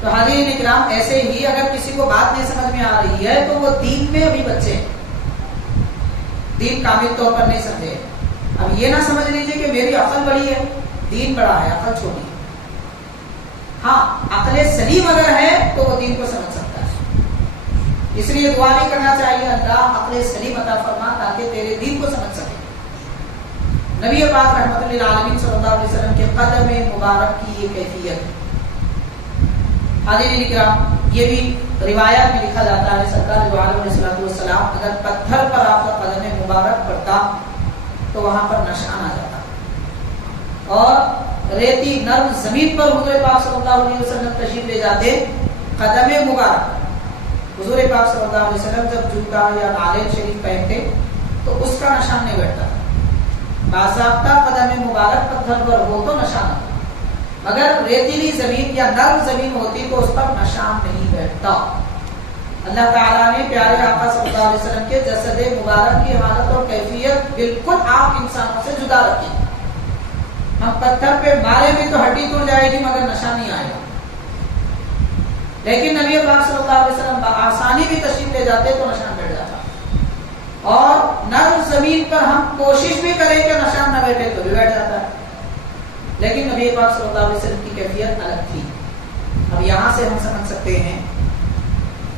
تو حاضرین اکرام، ایسے ہی اگر کسی کو بات نہیں سمجھ میں آ رہی ہے تو وہ دین میں ابھی بچے ہیں، دین کامل طور پر نہیں سمجھے. اب یہ نہ سمجھ لیجیے کہ میری عقل بڑی ہے، دین بڑا ہے، عقل چھوٹی ہے. ہاں، عقل سلیم اگر ہے تو وہ دین کو سمجھ سکتا ہے. اس لیے دعا بھی کرنا چاہیے، اللہ عقل سلیم عطا فرما تاکہ تیرے دین کو سمجھ سکے. نبی پاک رحمۃ للعالمین صلی اللہ علیہ وسلم کے قدم مبارک کی یہ کیفیت ہے. حاضرین کرام، یہ بھی روایات میں لکھا جاتا ہے سرکار دو عالم علیہ السلام اگر پتھر پر آپ کا قدم مبارک پڑتا تو وہاں پر نشان آ جاتا، اور ریتی نرم زمین پر حضور پاک صلی اللہ علیہ وسلم تشریف لے جاتے، قدم مبارک حضور پاک صلی اللہ علیہ وسلم جب جوتا یا نعلین شریف پہنتے تو اس کا نشان نہیں بیٹھتا. باضابطہ قدم مبارک پتھر پر ہو تو نشان آتا، مگر ریتیلی زمین یا نرم زمین ہوتی تو اس پر نشان نہیں بیٹھتا. اللہ تعالیٰ نے پیارے آقا صلی اللہ علیہ وسلم کے جسد مبارک کی حالت اور کیفیت بالکل آپ انسانوں سے جدا رکھی. ہم پتھر پہ مارے بھی تو ہڈی ٹوٹ جائے گی مگر نشان نہیں آئے گا، لیکن نبی پاک صلی اللہ علیہ وسلم بآسانی بھی تشریف لے جاتے تو نشان بیٹھ جاتا. اور نرم زمین پر ہم کوشش بھی کریں کہ نشان نہ بیٹھے تو بھی بیٹھ جاتا ہے، لیکن نبی پاک صلی اللہ علیہ وسلم کی کیفیت الگ تھی. اب یہاں سے ہم سمجھ سکتے ہیں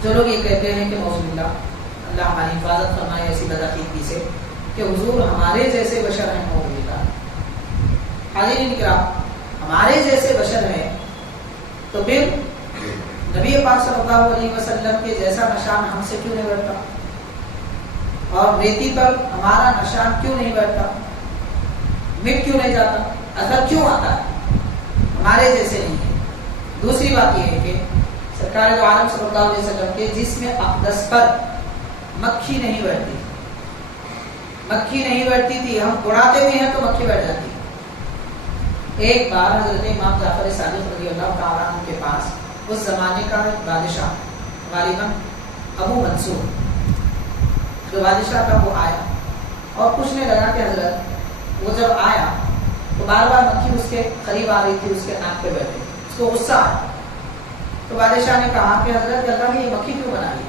جو لوگ یہ کہتے ہیں کہ موضوع اللہ ہماری حفاظت فرمائے ایسی بدعقیدگی سے کہ حضور ہمارے جیسے بشر ہیں. موضوع حاضرین کرام، ہمارے جیسے بشر ہیں تو پھر نبی پاک صلی اللہ علیہ وسلم کے جیسا نشان ہم سے کیوں نہیں بیٹھتا، اور ریتی پر ہمارا نشان کیوں نہیں بیٹھتا، مٹ کیوں نہیں جاتا، اثر کیوں آتا ہے، ہمارے جیسے نہیں ہے. دوسری بات یہ ہے کہ سرکار دو عالم صلی اللہ علیہ وسلم کے جسم اقدس پر مکھی نہیں بیٹھتی، مکھی نہیں بیٹھتی تھی. ہم اڑاتے بھی ہیں تو مکھی بیٹھ جاتی. ایک بار حضرت امام جعفر صادق رضی اللہ تعالیٰ عنہ کے پاس اس زمانے کا بادشاہ غالباً ابو منصور جو بادشاہ تھا وہ آیا اور پوچھنے لگا کہ حضرت وہ جب آیا تو بار بار مکھی اس کے قریب آ رہی تھی، اس کے ناک پہ بیٹھے، اس کو غصہ آیا. تو بادشاہ نے کہا کہ حضرت اللہ نے یہ مکھی کیوں بنائی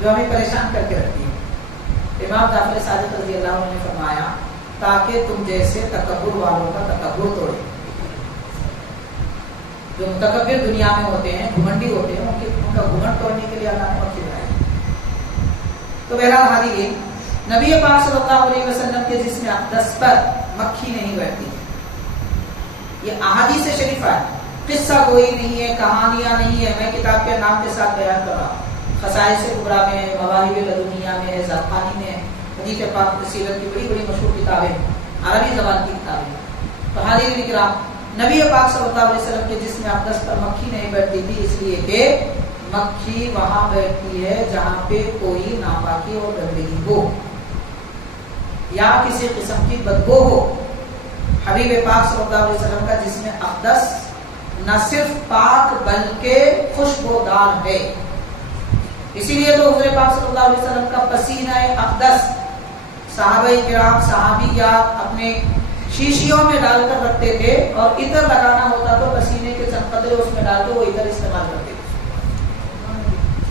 جو ہمیں پریشان کر کے رکھتی ہے؟ امام جعفر صادق رضی اللہ عنہ نے فرمایا تاکہ تم جیسے تکبر والوں کا تکبر توڑے. جو متکبر دنیا میں ہوتے ہیں، گھمنڈی ہوتے ہیں، ان کا گھمنڈ توڑنے کے لیے اللہ نے مکھی بنائی. تو بہرحال حاضرین، نبی پاک صلی اللہ علیہ وسلم کے جسم اقدس پر مکھی نہیں بیٹھتی. یہ احادیث شریفہ ہے، قصہ کوئی نہیں ہے، کہانیاں نہیں ہے. میں کتاب کے نام کے ساتھ بیان کر رہا ہوں. خصائص کبریٰ میں ہے، مواہب لدنیہ میں ہے، زرقانی میں ہے، حدیث پاک سیرت کی بڑی بڑی مشہور کتابیں، عربی زبان کی کتابیں. تو حاضرین کرام، نبی پاک صلی اللہ علیہ وسلم کے جسم اقدس پر مکھی نہیں بیٹھتی تھی، اس لیے کہ مکھی وہاں بیٹھتی ہے جہاں پہ کوئی ناپاکی اور گندگی ہو یا کسی قسم کی بدبو ہو. حبیب پاک صلی اللہ علیہ وسلم کا جسم اقدس نہ صرف پاک بلکہ خوشبودار ہے. اسی لیے تو حضور پاک صلی اللہ علیہ وسلم کا پسینہ اقدس صحابہ کرام صحابیات اپنے شیشیوں میں ڈال کر رکھتے تھے، اور عطر لگانا ہوتا تو پسینے کے چند قطرے اس میں ڈال کے وہ عطر استعمال کرتے تھے.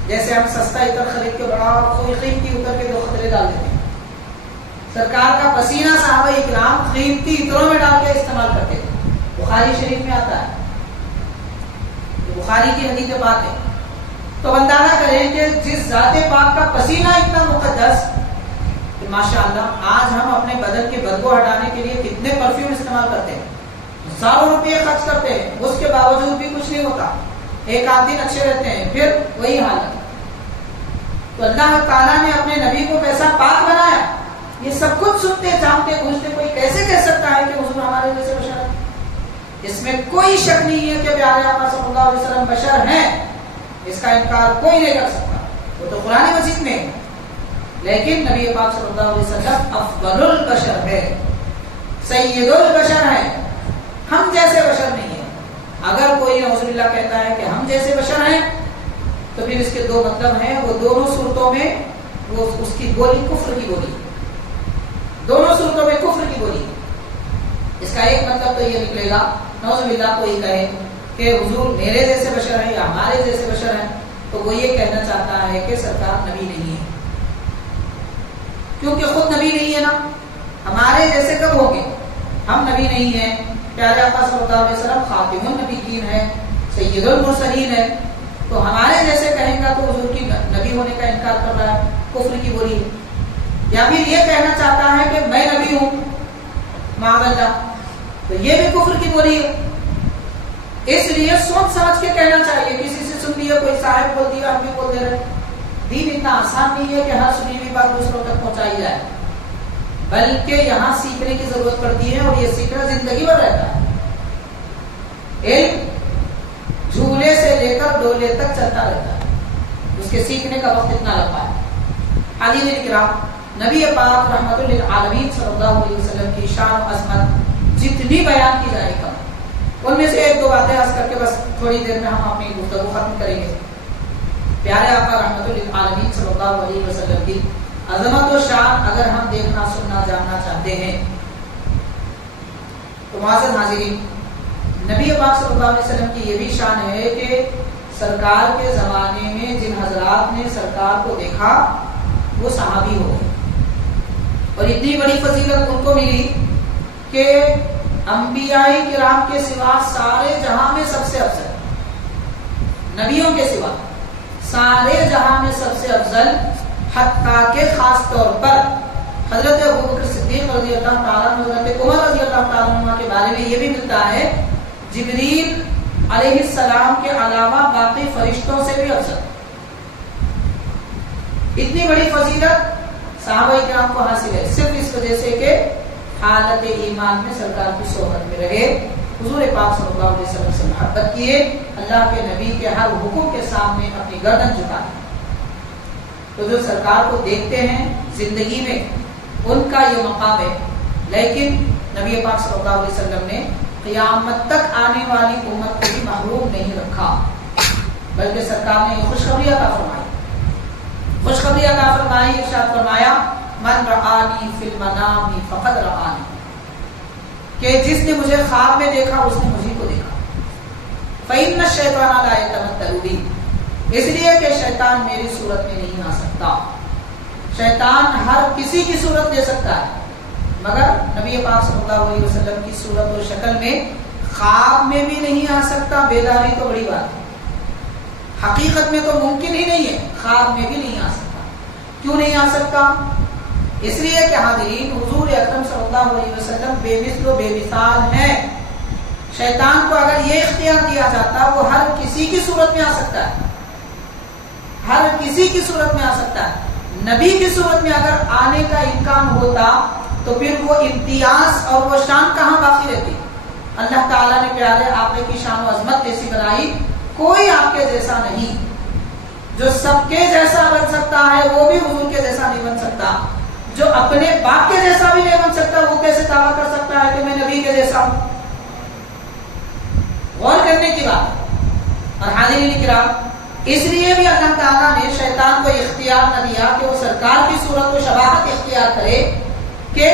جیسے ہم سستا عطر خرید کے بڑا کوئی قیمتی عطر کے 2 قطرے ڈال دیتے ہیں، سرکار کا پسینہ صحابہ کرام قیمتی عطروں میں ڈال کے استعمال کرتے تھے. بخاری شریف میں آتا ہے، بخاری کی حدیث بات ہے. تو اندازہ کریں کہ جس ذات پاک کا پسینہ اتنا مقدس کہ ماشاءاللہ آج ہم اپنے بدن کی بدبو ہٹانے کے لیے کتنے پرفیوم استعمال کرتے ہیں، ہزاروں روپے خرچ کرتے ہیں، اس کے باوجود بھی کچھ نہیں ہوتا. ایک آدھ دن اچھے رہتے ہیں، پھر وہی حالت. تو اللہ تعالیٰ نے اپنے نبی کو کیسا پاک بنایا. یہ سب کچھ سنتے جانتے پوچھتے کوئی کیسے کہہ سکتا ہے کہ حضور ہمارے جیسے بشر ہے؟ اس میں کوئی شک نہیں ہے کہ پیارے آقا صلی اللہ علیہ وسلم بشر ہیں، اس کا انکار کوئی نہیں کر سکتا. وہ تو قرآن مجید میں، لیکن نبی پاک صلی اللہ علیہ وسلم افضل البشر ہے، سید البشر ہے، ہم جیسے بشر نہیں ہیں. اگر کوئی نعوذ باللہ کہتا ہے کہ ہم جیسے بشر ہیں تو پھر اس کے 2 مطلب ہیں. وہ دونوں صورتوں میں وہ اس کی بولی کفر کی بولی، دونوں صورتوں میں کفر کی بولی. اس کا ایک مطلب تو یہ نکلے گا، نعوذ باللہ کوئی کہے کہ حضور میرے جیسے بشر ہیں یا ہمارے جیسے بشر ہیں، تو وہ یہ کہنا چاہتا ہے کہ سرکار نبی نہیں ہے، کیونکہ خود نبی نہیں ہے نا. ہمارے جیسے کب ہوں گے؟ ہم نبی نہیں ہیں. پیارے آقا صلی اللہ علیہ وسلم خاتم النبیین ہے، سید المرسلین ہے. تو ہمارے جیسے کہیں گا تو حضور کی نبی ہونے کا انکار کر رہا ہے، کفر کی بولی ہے. یا پھر یہ کہنا چاہتا ہے کہ میں نبی ہوں معاذ اللہ، تو یہ بھی کفر کی بولی ہے. اس لیے سوچ سمجھ کے کہنا چاہیے. کسی سے سن لیا، کوئی صاحب بول دیا، ہم بھی بول دے رہے. دین اتنا آسان نہیں ہے کہ ہر سنی ہوئی بات دوسروں تک پہنچائی جائے، بلکہ یہاں سیکھنے کی ضرورت پڑتی ہے، اور یہ سیکھنا زندگی بھر رہتا ہے. علم جھولے سے لے کر ڈولے تک چلتا رہتا ہے، اس کے سیکھنے کا وقت اتنا لگتا ہے. حاضرین کرام، نبی پاک رحمت للعالمین صلی اللہ علیہ وسلم کی شان و عظمت جتنی بیان کی جائے گا، ان میں سے 1-2 باتیں عرض کر کے بس تھوڑی دیر میں ہم اپنی گفتگو ختم کریں گے. پیارے آقا رحمت للعالمین صلی اللہ علیہ وسلم کی عظمت و شان اگر ہم دیکھنا سننا جاننا چاہتے ہیں تو معزز حاضرین، نبی پاک صلی اللہ علیہ وسلم کی یہ بھی شان ہے کہ سرکار کے زمانے میں جن حضرات نے سرکار کو دیکھا وہ صحابی ہو گئے، اور اتنی بڑی فضیلت ان کو ملی کہ انبیاء کرام کے سوا سارے جہاں میں سب سے افضل، نبیوں کے سوا سارے جہاں میں سب سے افضل، حتیٰ کہ خاص طور پر حضرت ابوبکر صدیق رضی اللہ تعالیٰ عنہ، حضرت عمر رضی اللہ تعالیٰ عنہ کے بارے میں یہ بھی ملتا ہے جبریل علیہ السلام کے علاوہ باقی فرشتوں سے بھی افضل. اتنی بڑی فضیلت صحابہ کرام کو حاصل ہے صرف اس وجہ سے کہ حالت ایمان میں سرکار کی صحبت میں رہے، حضور پاک صلی اللہ علیہ وسلم سے محبت کیے، اللہ کے نبی کے ہر حکم کے سامنے اپنی گردن جھکائے. تو جو سرکار کو دیکھتے ہیں زندگی میں ان کا یہ مقام ہے. لیکن نبی پاک صلی اللہ علیہ وسلم نے قیامت تک آنے والی امت کو بھی محروم نہیں رکھا، بلکہ سرکار نے یہ خوشخبری عطا فرمائی. خوشخبری عطا فرمائی، ارشاد فرمایا من رآنی فی المنام فقد رآنی، کہ جس نے مجھے خواب میں دیکھا اس نے مجھے کو دیکھا۔ فإن الشیطان لا یتمثل بی، اس لیے کہ شیطان میری صورت میں نہیں آ سکتا۔ شیطان ہر کسی کی صورت لے سکتا ہے، مگر نبی پاک صلی اللہ علیہ وسلم کی صورت و شکل میں خواب میں بھی نہیں آ سکتا۔ بیداری تو بڑی بات ہے، حقیقت میں تو ممکن ہی نہیں ہے، خواب میں بھی نہیں آ سکتا۔ کیوں نہیں آ سکتا؟ اس لیے کہ حاضرین حضور اکرم صلی اللہ علیہ وسلم بے مثل و بے مثال ہیں۔ شیطان کو اگر یہ اختیار دیا جاتا وہ ہر کسی کی صورت میں آ سکتا ہے، ہر کسی کی صورت میں آ سکتا ہے۔ نبی کی صورت میں اگر آنے کا امکان ہوتا تو پھر وہ امتیاز اور وہ شان کہاں باقی رہتی؟ اللہ تعالیٰ نے پیارے آقا کی شان و عظمت ایسی بنائی، کوئی آپ کے جیسا نہیں، جو سب کے جیسا بن سکتا ہے وہ بھی حضور کے جیسا نہیں بن سکتا، جو اپنے باپ کے جیسا بھی نہیں بن سکتا وہ کیسے دعویٰ کر سکتا ہے کہ میں نبی کے جیسا ہوں؟ غور کرنے کی بات ہے۔ اور حاضرین کرام، اس لیے بھی اللہ تعالیٰ نے شیطان کو اختیار نہ دیا کہ وہ سرکار کی صورت و شباہت اختیار کرے، کہ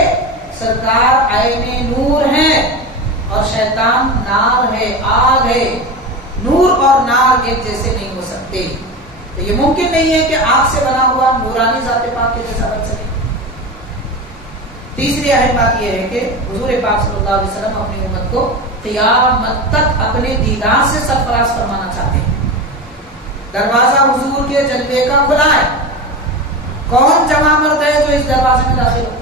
سرکار عین نور ہیں اور شیطان نار ہے، آگ ہے۔ نور اور نار ایک جیسے نہیں ہو سکتے، تو یہ ممکن نہیں ہے کہ آگ سے بنا ہوا نورانی ذات پاک کے جیسا بن سکے۔ تیسری اہم بات یہ ہے کہ حضور پاک صلی اللہ علیہ وسلم اپنی امت کو قیامت تک اپنے دیدار سے سرفراز فرمانا چاہتے ہیں۔ دروازہ حضور کے جلوے کا کھلا ہے، کون جمع مرد ہے جو اس دروازے میں داخل ہو؟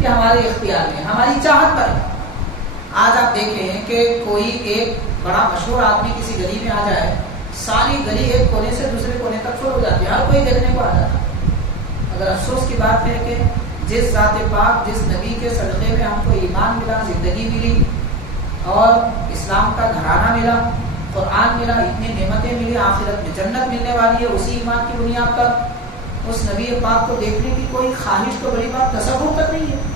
یہ ہمارے اختیار میں، ہماری چاہت پر ہے۔ آج آپ دیکھیں کہ کوئی ایک بڑا مشہور آدمی کسی گلی میں آ جائے، ساری گلی ایک کونے سے دوسرے کونے تک فل ہو جاتی ہے، ہر کوئی دیکھنے کو آ جاتا ہے۔ مگر افسوس کی بات ہے کہ جس ذات پاک، جس نبی کے صدقے میں ہم کو ایمان ملا، زندگی ملی اور اسلام کا گھرانہ ملا، قرآن ملا، اتنی نعمتیں ملی، آخرت میں جنت ملنے والی ہے، اسی ایمان کی بنیاد پر اس نبی پاک کو دیکھنے کی کوئی خواہش تو بڑی بات تصور تک نہیں ہے۔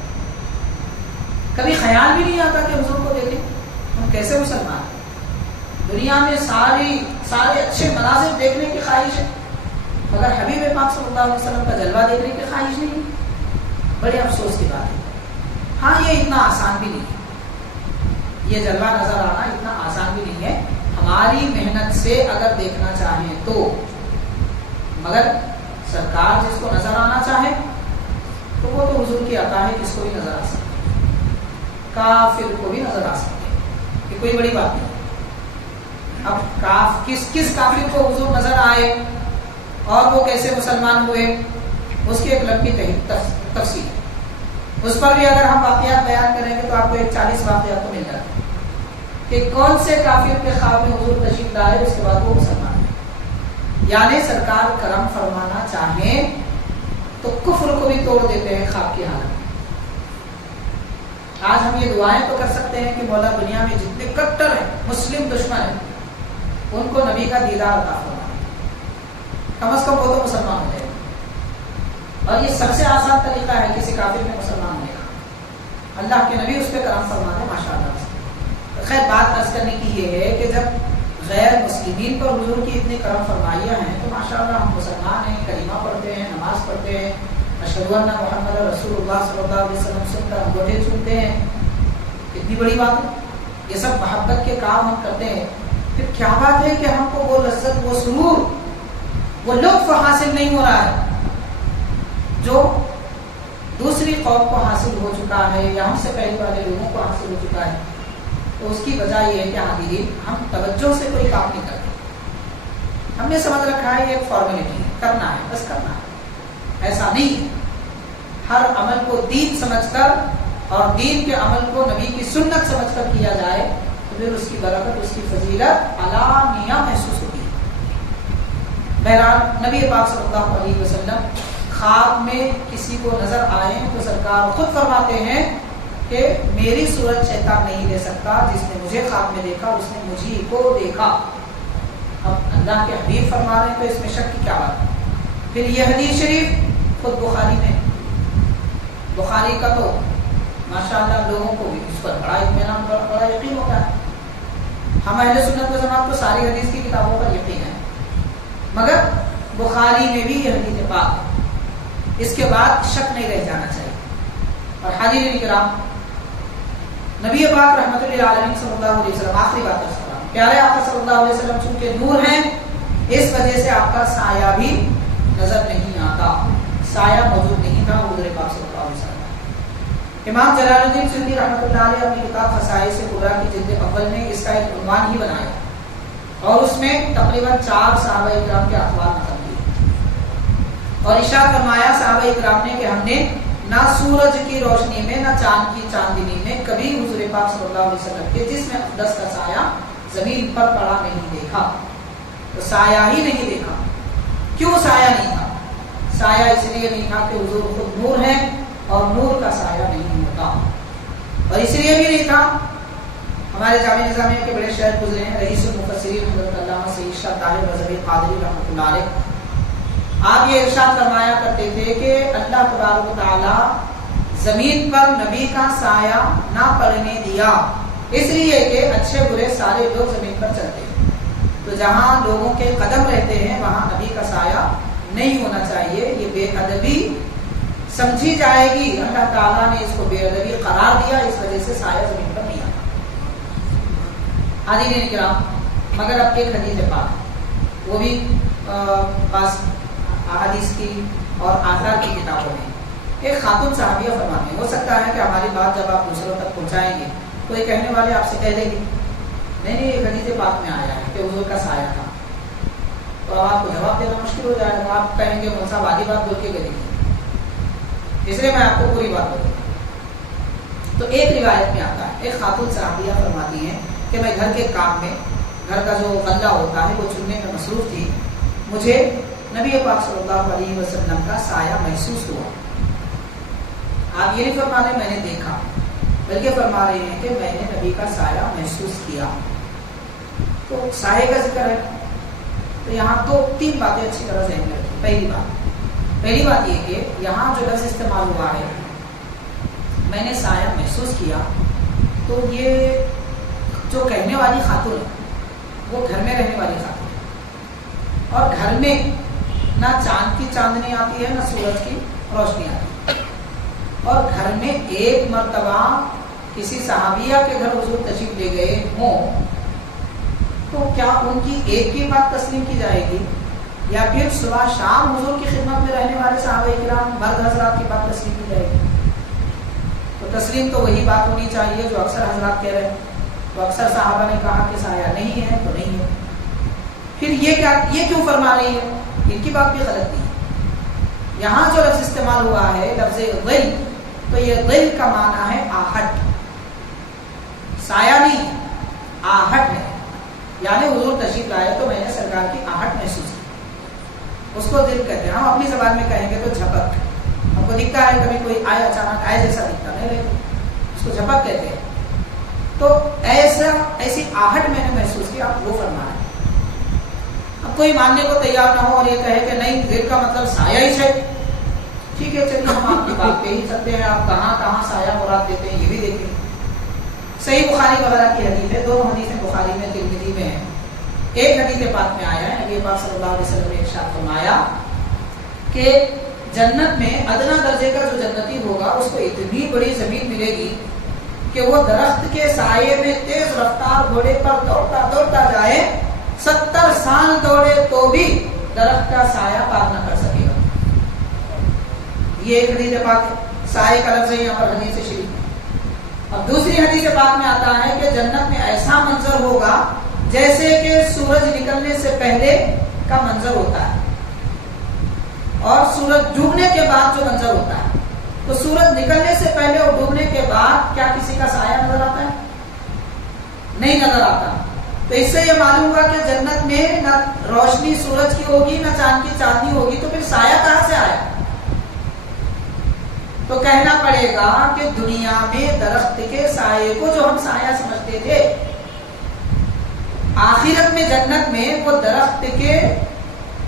کبھی خیال بھی نہیں آتا کہ حضور کو دیکھیں۔ ہم کیسے مسلمان ہیں؟ دنیا میں سارے اچھے مناظر دیکھنے کی خواہش ہے، مگر حبیب پاک صلی اللہ علیہ وسلم کا جلوہ دیکھنے کی خواہش نہیں ہے۔ بڑے افسوس کی بات ہے۔ ہاں، یہ اتنا آسان بھی نہیں ہے، یہ جلوہ نظر آنا اتنا آسان بھی نہیں ہے ہماری محنت سے اگر دیکھنا چاہیں تو، مگر سرکار جس کو نظر آنا چاہے تو وہ تو حضور کی عطا ہے، کس کو بھی نظر آ سکتے، کافر کو بھی نظر آ سکتے، یہ کوئی بڑی بات نہیں۔ اب کس کافر کو حضور نظر آئے اور وہ کیسے مسلمان ہوئے، اس کی ایک لمبی تفصیل ہے، اس پر بھی اگر ہم واقعات بیان کریں گے تو آپ کو ایک 40 واقعات تو مل جاتے ہیں کہ کون سے کافر کے خواب میں حضور تشریف لائے، اس کے بعد وہ مسلمان ہے۔ یعنی سرکار کرم فرمانا چاہیں تو کفر کو بھی توڑ دیتے ہیں خواب کی حالت میں۔ آج ہم یہ دعائیں تو کر سکتے ہیں کہ مولا دنیا میں جتنے کٹر ہیں، مسلم دشمن ہیں، ان کو نبی کا دیدار عطا فرمائے، کم از کم وہ تو مسلمان ہو جائے۔ اور یہ سب سے آسان طریقہ ہے کسی کافر میں مسلمان ہونے کا، اللہ کے نبی اس پہ کرم فرما دیں، ماشاء اللہ۔ خیر، بات عرض کرنے کی یہ ہے کہ جب غیر مسلمین پر حضور کی اتنی کرم فرمائیاں ہیں تو ماشاءاللہ ہم مسلمان ہیں، کلمہ پڑھتے ہیں، نماز پڑھتے ہیں، اشہدو ان محمد رسول اللہ صلی اللہ علیہ وسلم سن کر انگوٹھے چومتے ہیں، اتنی بڑی بات ہے۔ یہ سب محبت کے کام ہم کرتے ہیں، پھر کیا بات ہے کہ ہم کو وہ لذت، وہ سرور، وہ لطف حاصل نہیں ہو رہا ہے جو دوسری قوم کو حاصل ہو چکا ہے یا ہم سے پہلے والے لوگوں کو حاصل ہو چکا ہے؟ تو اس کی وجہ یہ ہے کہ حاضرین ہم توجہ سے کوئی کام نہیں کرتے، ہم نے سمجھ رکھا ہے یہ ایک فارمیلٹی ہے، کرنا ہے، بس کرنا ہے۔ ایسا نہیں ہے، ہر عمل کو دین سمجھ کر اور دین کے عمل کو نبی کی سنت سمجھ کر کیا جائے تو پھر اس کی برکت، اس کی فضیلت علانیہ محسوس ہوتی ہے۔ بہرحال نبی پاک صلی اللہ علیہ وسلم خواب میں کسی کو نظر آئے تو سرکار خود فرماتے ہیں کہ میری صورت شیطان نہیں لے سکتا، جس نے مجھے خواب میں دیکھا اس نے مجھے کو دیکھا۔ اب اللہ کے حبیب فرما رہے ہیں تو اس میں شک کی کیا بات ہے؟ پھر یہ حدیث شریف خود بخاری میں، بخاری کا تو ماشاءاللہ لوگوں کو بھی اس پر بڑا اطمینان، بڑا یقین ہوتا ہے۔ ہم اہل سنت و جماعت کو ساری حدیث کی کتابوں پر یقین ہے، مگر بخاری میں بھی یہ حدیث پاک اس کے بعد شک نہیں رہ جانا چاہیے۔ اور حاضرین کرام، نبی پاک رحمت للعالمین صلی اللہ علیہ وسلم، آخری بات ہے، پیارے آقا صلی اللہ علیہ وسلم چونکہ نور ہیں، اس وجہ سے آپ کا سایہ بھی نظر نہیں آتا، سایہ موجود نہیں تھا حضور پاک صلی اللہ علیہ وسلم۔ امام جلال الدین سیوطی رحمۃ اللہ علیہ اپنی کتاب خصائص کبریٰ کی جلد اول میں اس کا ایک عنوان ہی بنایا اور اس میں تقریباً 4 صحابہ اکرام کے اقوال نقل کیے اور ارشاد فرمایا صحابہ اکرام نے کہ ہم نے نہ سورج کی روشنی میں نہ چاند کی چاندنی میں کبھی حضور پاک صلی اللہ علیہ وسلم کے جسم اقدس کا سایہ زمین پر پڑا نہیں دیکھا۔ تو سایہ ہی نہیں دیکھا۔ کیوں سایہ نہیں تھا؟ سایہ اس لیے نہیں تھا کہ حضور خود نور ہے اور نور کا سایہ نہیں ہوتا، اور اس لیے بھی نہیں تھا، ہمارے جامع نظامیہ کے بڑے شہر گزرے ہیں رئیس المفسرین حضرت علامہ سید شاہ طاہر رضوی قادری رحمۃ اللہ علیہ، آپ یہ ارشاد فرمایا کرتے تھے کہ اللہ تبارک و تعالی زمین پر نبی کا سایہ نہ پڑنے دیا، اس لیے کہ اچھے برے سارے لوگ زمین پر چلتے ہیں، تو جہاں لوگوں کے قدم رہتے ہیں وہاں نبی کا سایہ نہیں ہونا چاہیے، یہ بے ادبی سمجھی جائے گی، اللہ تعالیٰ نے اس کو بے ادبی قرار دیا، اس وجہ سے سایہ زمین پر نہیں آتا۔ حاضرین کرام، مگر اب ایک حدیث پاک، وہ بھی پاس احادیث کی اور آثار کی کتابوں میں، ایک خاتون صحابیہ فرماتے ہیں، ہو سکتا ہے کہ ہماری بات جب آپ دوسروں تک پہنچائیں گے تو یہ کہنے والے آپ سے کہہ دیں گے نہیں ایک حدیث پاک میں آیا ہے کہ حضور کا سایہ تھا، تو آپ کو جواب دینا مشکل ہو جائے گا، آپ کہیں گے کون سا وادی بات بول کے گئے، اس لیے میں آپ کو پوری بات بتاؤں۔ تو ایک روایت میں آتا ہے، ایک خاتون صحابیہ فرماتی ہیں کہ میں گھر کے کام میں، گھر کا جو غلہ ہوتا ہے وہ چننے میں مصروف تھی، مجھے نبی پاک صلی اللہ علیہ وسلم کا سایہ محسوس ہوا۔ آپ یہ نہیں فرما رہے میں نے دیکھا، بلکہ فرما رہے ہیں کہ میں نے نبی کا سایہ محسوس کیا۔ تو سایہ کا ذکر ہے، تو یہاں تو 3 باتیں اچھی طرح ذہن میں رکھیں۔ پہلی بات یہ کہ یہاں جو لفظ استعمال ہوا ہے میں نے سایہ محسوس کیا، تو یہ جو کہنے والی خاتون ہے وہ گھر میں رہنے والی خاتون ہے، اور گھر میں نہ چاند کی چاندنی آتی ہے نہ سورج کی روشنی آتی ہے، اور گھر میں ایک مرتبہ کسی صحابیہ کے گھر حضور تشریف لے گئے ہوں تو کیا ان کی ایک کی بات تسلیم کی جائے گی، یا پھر صبح شام حضور کی خدمت میں رہنے والے صحابہ کرام مرد حضرات کی بات تسلیم کی جائے گی؟ تو تسلیم تو وہی بات ہونی چاہیے جو اکثر حضرات کہہ رہے ہیں، تو اکثر صحابہ نے کہا کہ سایہ نہیں ہے تو نہیں ہے، پھر یہ کیوں فرما رہی ہے؟ ان کی بات بھی غلط نہیں ہے۔ یہاں جو لفظ استعمال ہوا ہے لفظ ظل، تو یہ ظل کا معنی ہے آہٹ، سایہ نہیں آہٹ ہے، یعنی حضور تشریف لائے تو میں نے سرکار کی آہٹ محسوس کی، اس کو ظل کہتے ہیں۔ ہم اپنی زبان میں کہیں گے تو جھپک، ہم کو دکھتا ہے کبھی کوئی آئے اچانک آئے جیسا دکھتا نہیں رہتا، اس کو جھپک کہتے ہیں، تو ایسی آہٹ میں نے محسوس کی، آپ وہ فرما رہے ہیں۔ اب کوئی ماننے کو تیار نہ ہو اور یہ کہے کہ نہیں ظل کا مطلب سایہ ہی ہے، ٹھیک ہے چلیے ہم آپ کی بات کہہ ہی سکتے ہیں، آپ کہاں کہاں سایہ مراد دیتے ہیں یہ بھی دیکھیں۔ صحیح بخاری وغیرہ کی حدیث ہے، 2 حدیثیں بخاری میں ترمذی میں ہیں، ایک حدیث پاک میں آیا ہے نبی پاک صلی اللہ علیہ وسلم نے ارشاد فرمایا کہ جنت میں ادنا درجے کا جو جنتی ہوگا اس کو اتنی بڑی زمین ملے گی کہ وہ درخت کے سائے میں تیز رفتار گھوڑے پر دوڑتا دوڑتا جائے، 70 سال دوڑے تو بھی درخت کا سایہ پار نہ کر سکے گا۔ یہ ایک حدیث پاک سائے کا لفظ ہے یہاں پر حدیث شریف میں۔ اب دوسری حدیث پاک میں آتا ہے کہ جنت میں ایسا منظر ہوگا جیسے کہ سورج نکلنے سے پہلے کا منظر ہوتا ہے اور سورج ڈوبنے کے بعد جو منظر ہوتا ہے، تو سورج نکلنے سے پہلے اور ڈوبنے کے بعد کیا کسی کا سایہ نظر آتا ہے؟ نہیں نظر آتا۔ تو اس سے یہ معلوم ہوا کہ جنت میں نہ روشنی سورج کی ہوگی نہ چاند کی چاندنی ہوگی، تو پھر سایہ کہاں سے آیا؟ تو کہنا پڑے گا کہ دنیا میں درخت کے سائے کو جو ہم سایہ سمجھتے تھے، آخرت میں جنت میں وہ درخت کے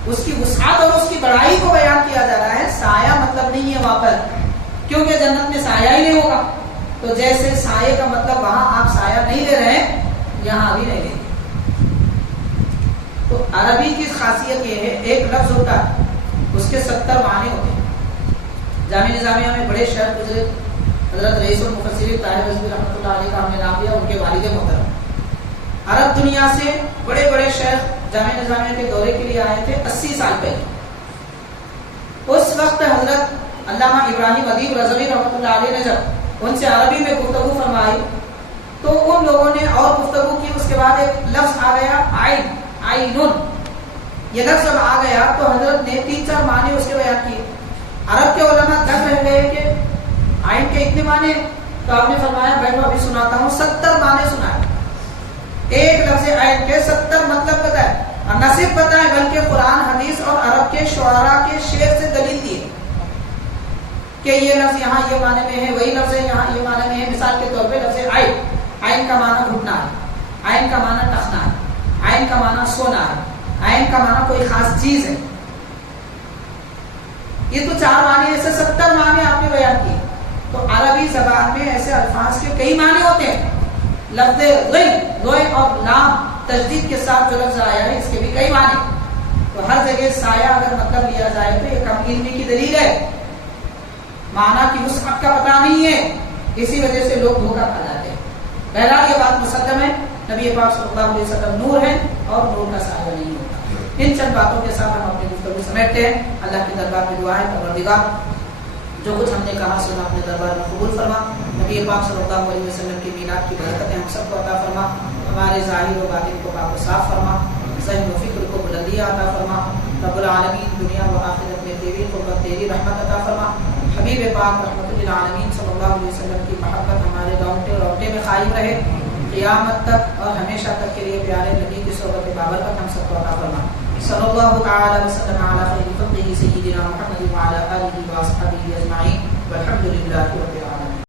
اس کی وسعت اور اس کی بڑائی کو بیان کیا جا رہا ہے، سایہ مطلب نہیں ہے وہاں پر، کیونکہ جنت میں سایہ ہی نہیں ہوگا۔ تو جیسے سائے کا مطلب وہاں آپ سایہ نہیں لے رہے ہیں، یہاں بھی نہیں لے رہے۔ تو عربی کی خاصیت یہ ہے ایک لفظ ہوتا ہے اس کے 70 معنی ہوتے ہیں، جامع نظامیہ میں بڑے شیخ گزرے، حضرت رئیس المفسرین طاہر رضوی رحمۃ اللہ علیہ کا ہم نے نام لیا، ان کے والد محترم عرب دنیا سے بڑے بڑے شیخ جامع نظامیہ کے دورے کے لیے آئے تھے 80 سال پہلے۔ اس وقت حضرت علامہ ابراہیم ادیب رضوی رحمۃ اللہ علیہ نے جب ان سے عربی میں گفتگو فرمائی تو ان لوگوں نے اور گفتگو کی، اس کے بعد ایک لفظ آ گیا عین، عینن، یہ لفظ جب آ گیا تو حضرت نے 3-4 معنی اس کے بیان کیے۔ عرب کے علماء دنگ رہ گئے کہ عین کے اتنے معنی، تو آپ نے فرمایا بیٹھو ابھی سناتا ہوں، 70 معنی سنائے، ایک لفظ عین کے 70 مطلب بتائے، اور نہ صرف بتائے بلکہ قرآن حدیث اور عرب کے شعراء کے شعر سے دلیل دیے کہ یہ لفظ یہاں یہ معنی میں ہے، وہی لفظ یہاں یہ معنی میں ہے۔ مثال کے طور پہ لفظ عین، عین کا معنی گھٹنا ہے، عین کا معنی ٹخنا ہے، عین کا معنی سونا ہے، عین کا معنی کوئی خاص چیز ہے۔ یہ تو 4 معنی، ایسے 70 معنی آپ نے بیان کیے۔ تو عربی زبان میں ایسے الفاظ کے کئی معنی ہوتے ہیں۔ لفظ غین اور لام تجدید کے ساتھ جو لفظ آیا ہے اس کے بھی کئی معنی، تو ہر جگہ سایہ اگر مطلب لیا جائے تو یہ کم علمی کی دلیل ہے، معنی کی وسعت کا پتہ نہیں ہے، اسی وجہ سے لوگ دھوکہ کھا جاتے ہیں۔ بہرحال یہ بات مسلم ہے، نبی پاک صلی اللہ علیہ وسلم نور ہے اور نور کا سایہ نہیں ہوتا۔ ان چند باتوں کے ساتھ ہم اپنی گفتگو سمیٹتے ہیں۔ اللہ کے دربار میں دعا ہے پروردگار جو کچھ ہم نے کہا سنا اپنے دربار میں قبول فرما، نبی پاک صلی اللہ علیہ وسلم کی میلاد کی برکتیں ہم سب کو عطا فرما، ہمارے ظاہر و باطن کو پاک و صاف فرما، ذہن و فکر کو بلندیاں عطا فرما، رب العالمین دنیا و آخرت میں تیری قربت تیری رحمت عطا فرما، حبیب پاک رحمت للعالمین صلی اللہ علیہ وسلم کی محبت ہمارے رونگٹے روٹے میں قائم رہے قیامت تک اور ہمیشہ تک کے لیے، پیارے نبی کی صحبت بابرکت ہم سب کو عطا فرما۔ صلی اللہ تعالی وسلم علی خیر خلقہ سیدنا محمد وعلی آلہ واصحابہ اجمعین والحمد للہ رب العالمین۔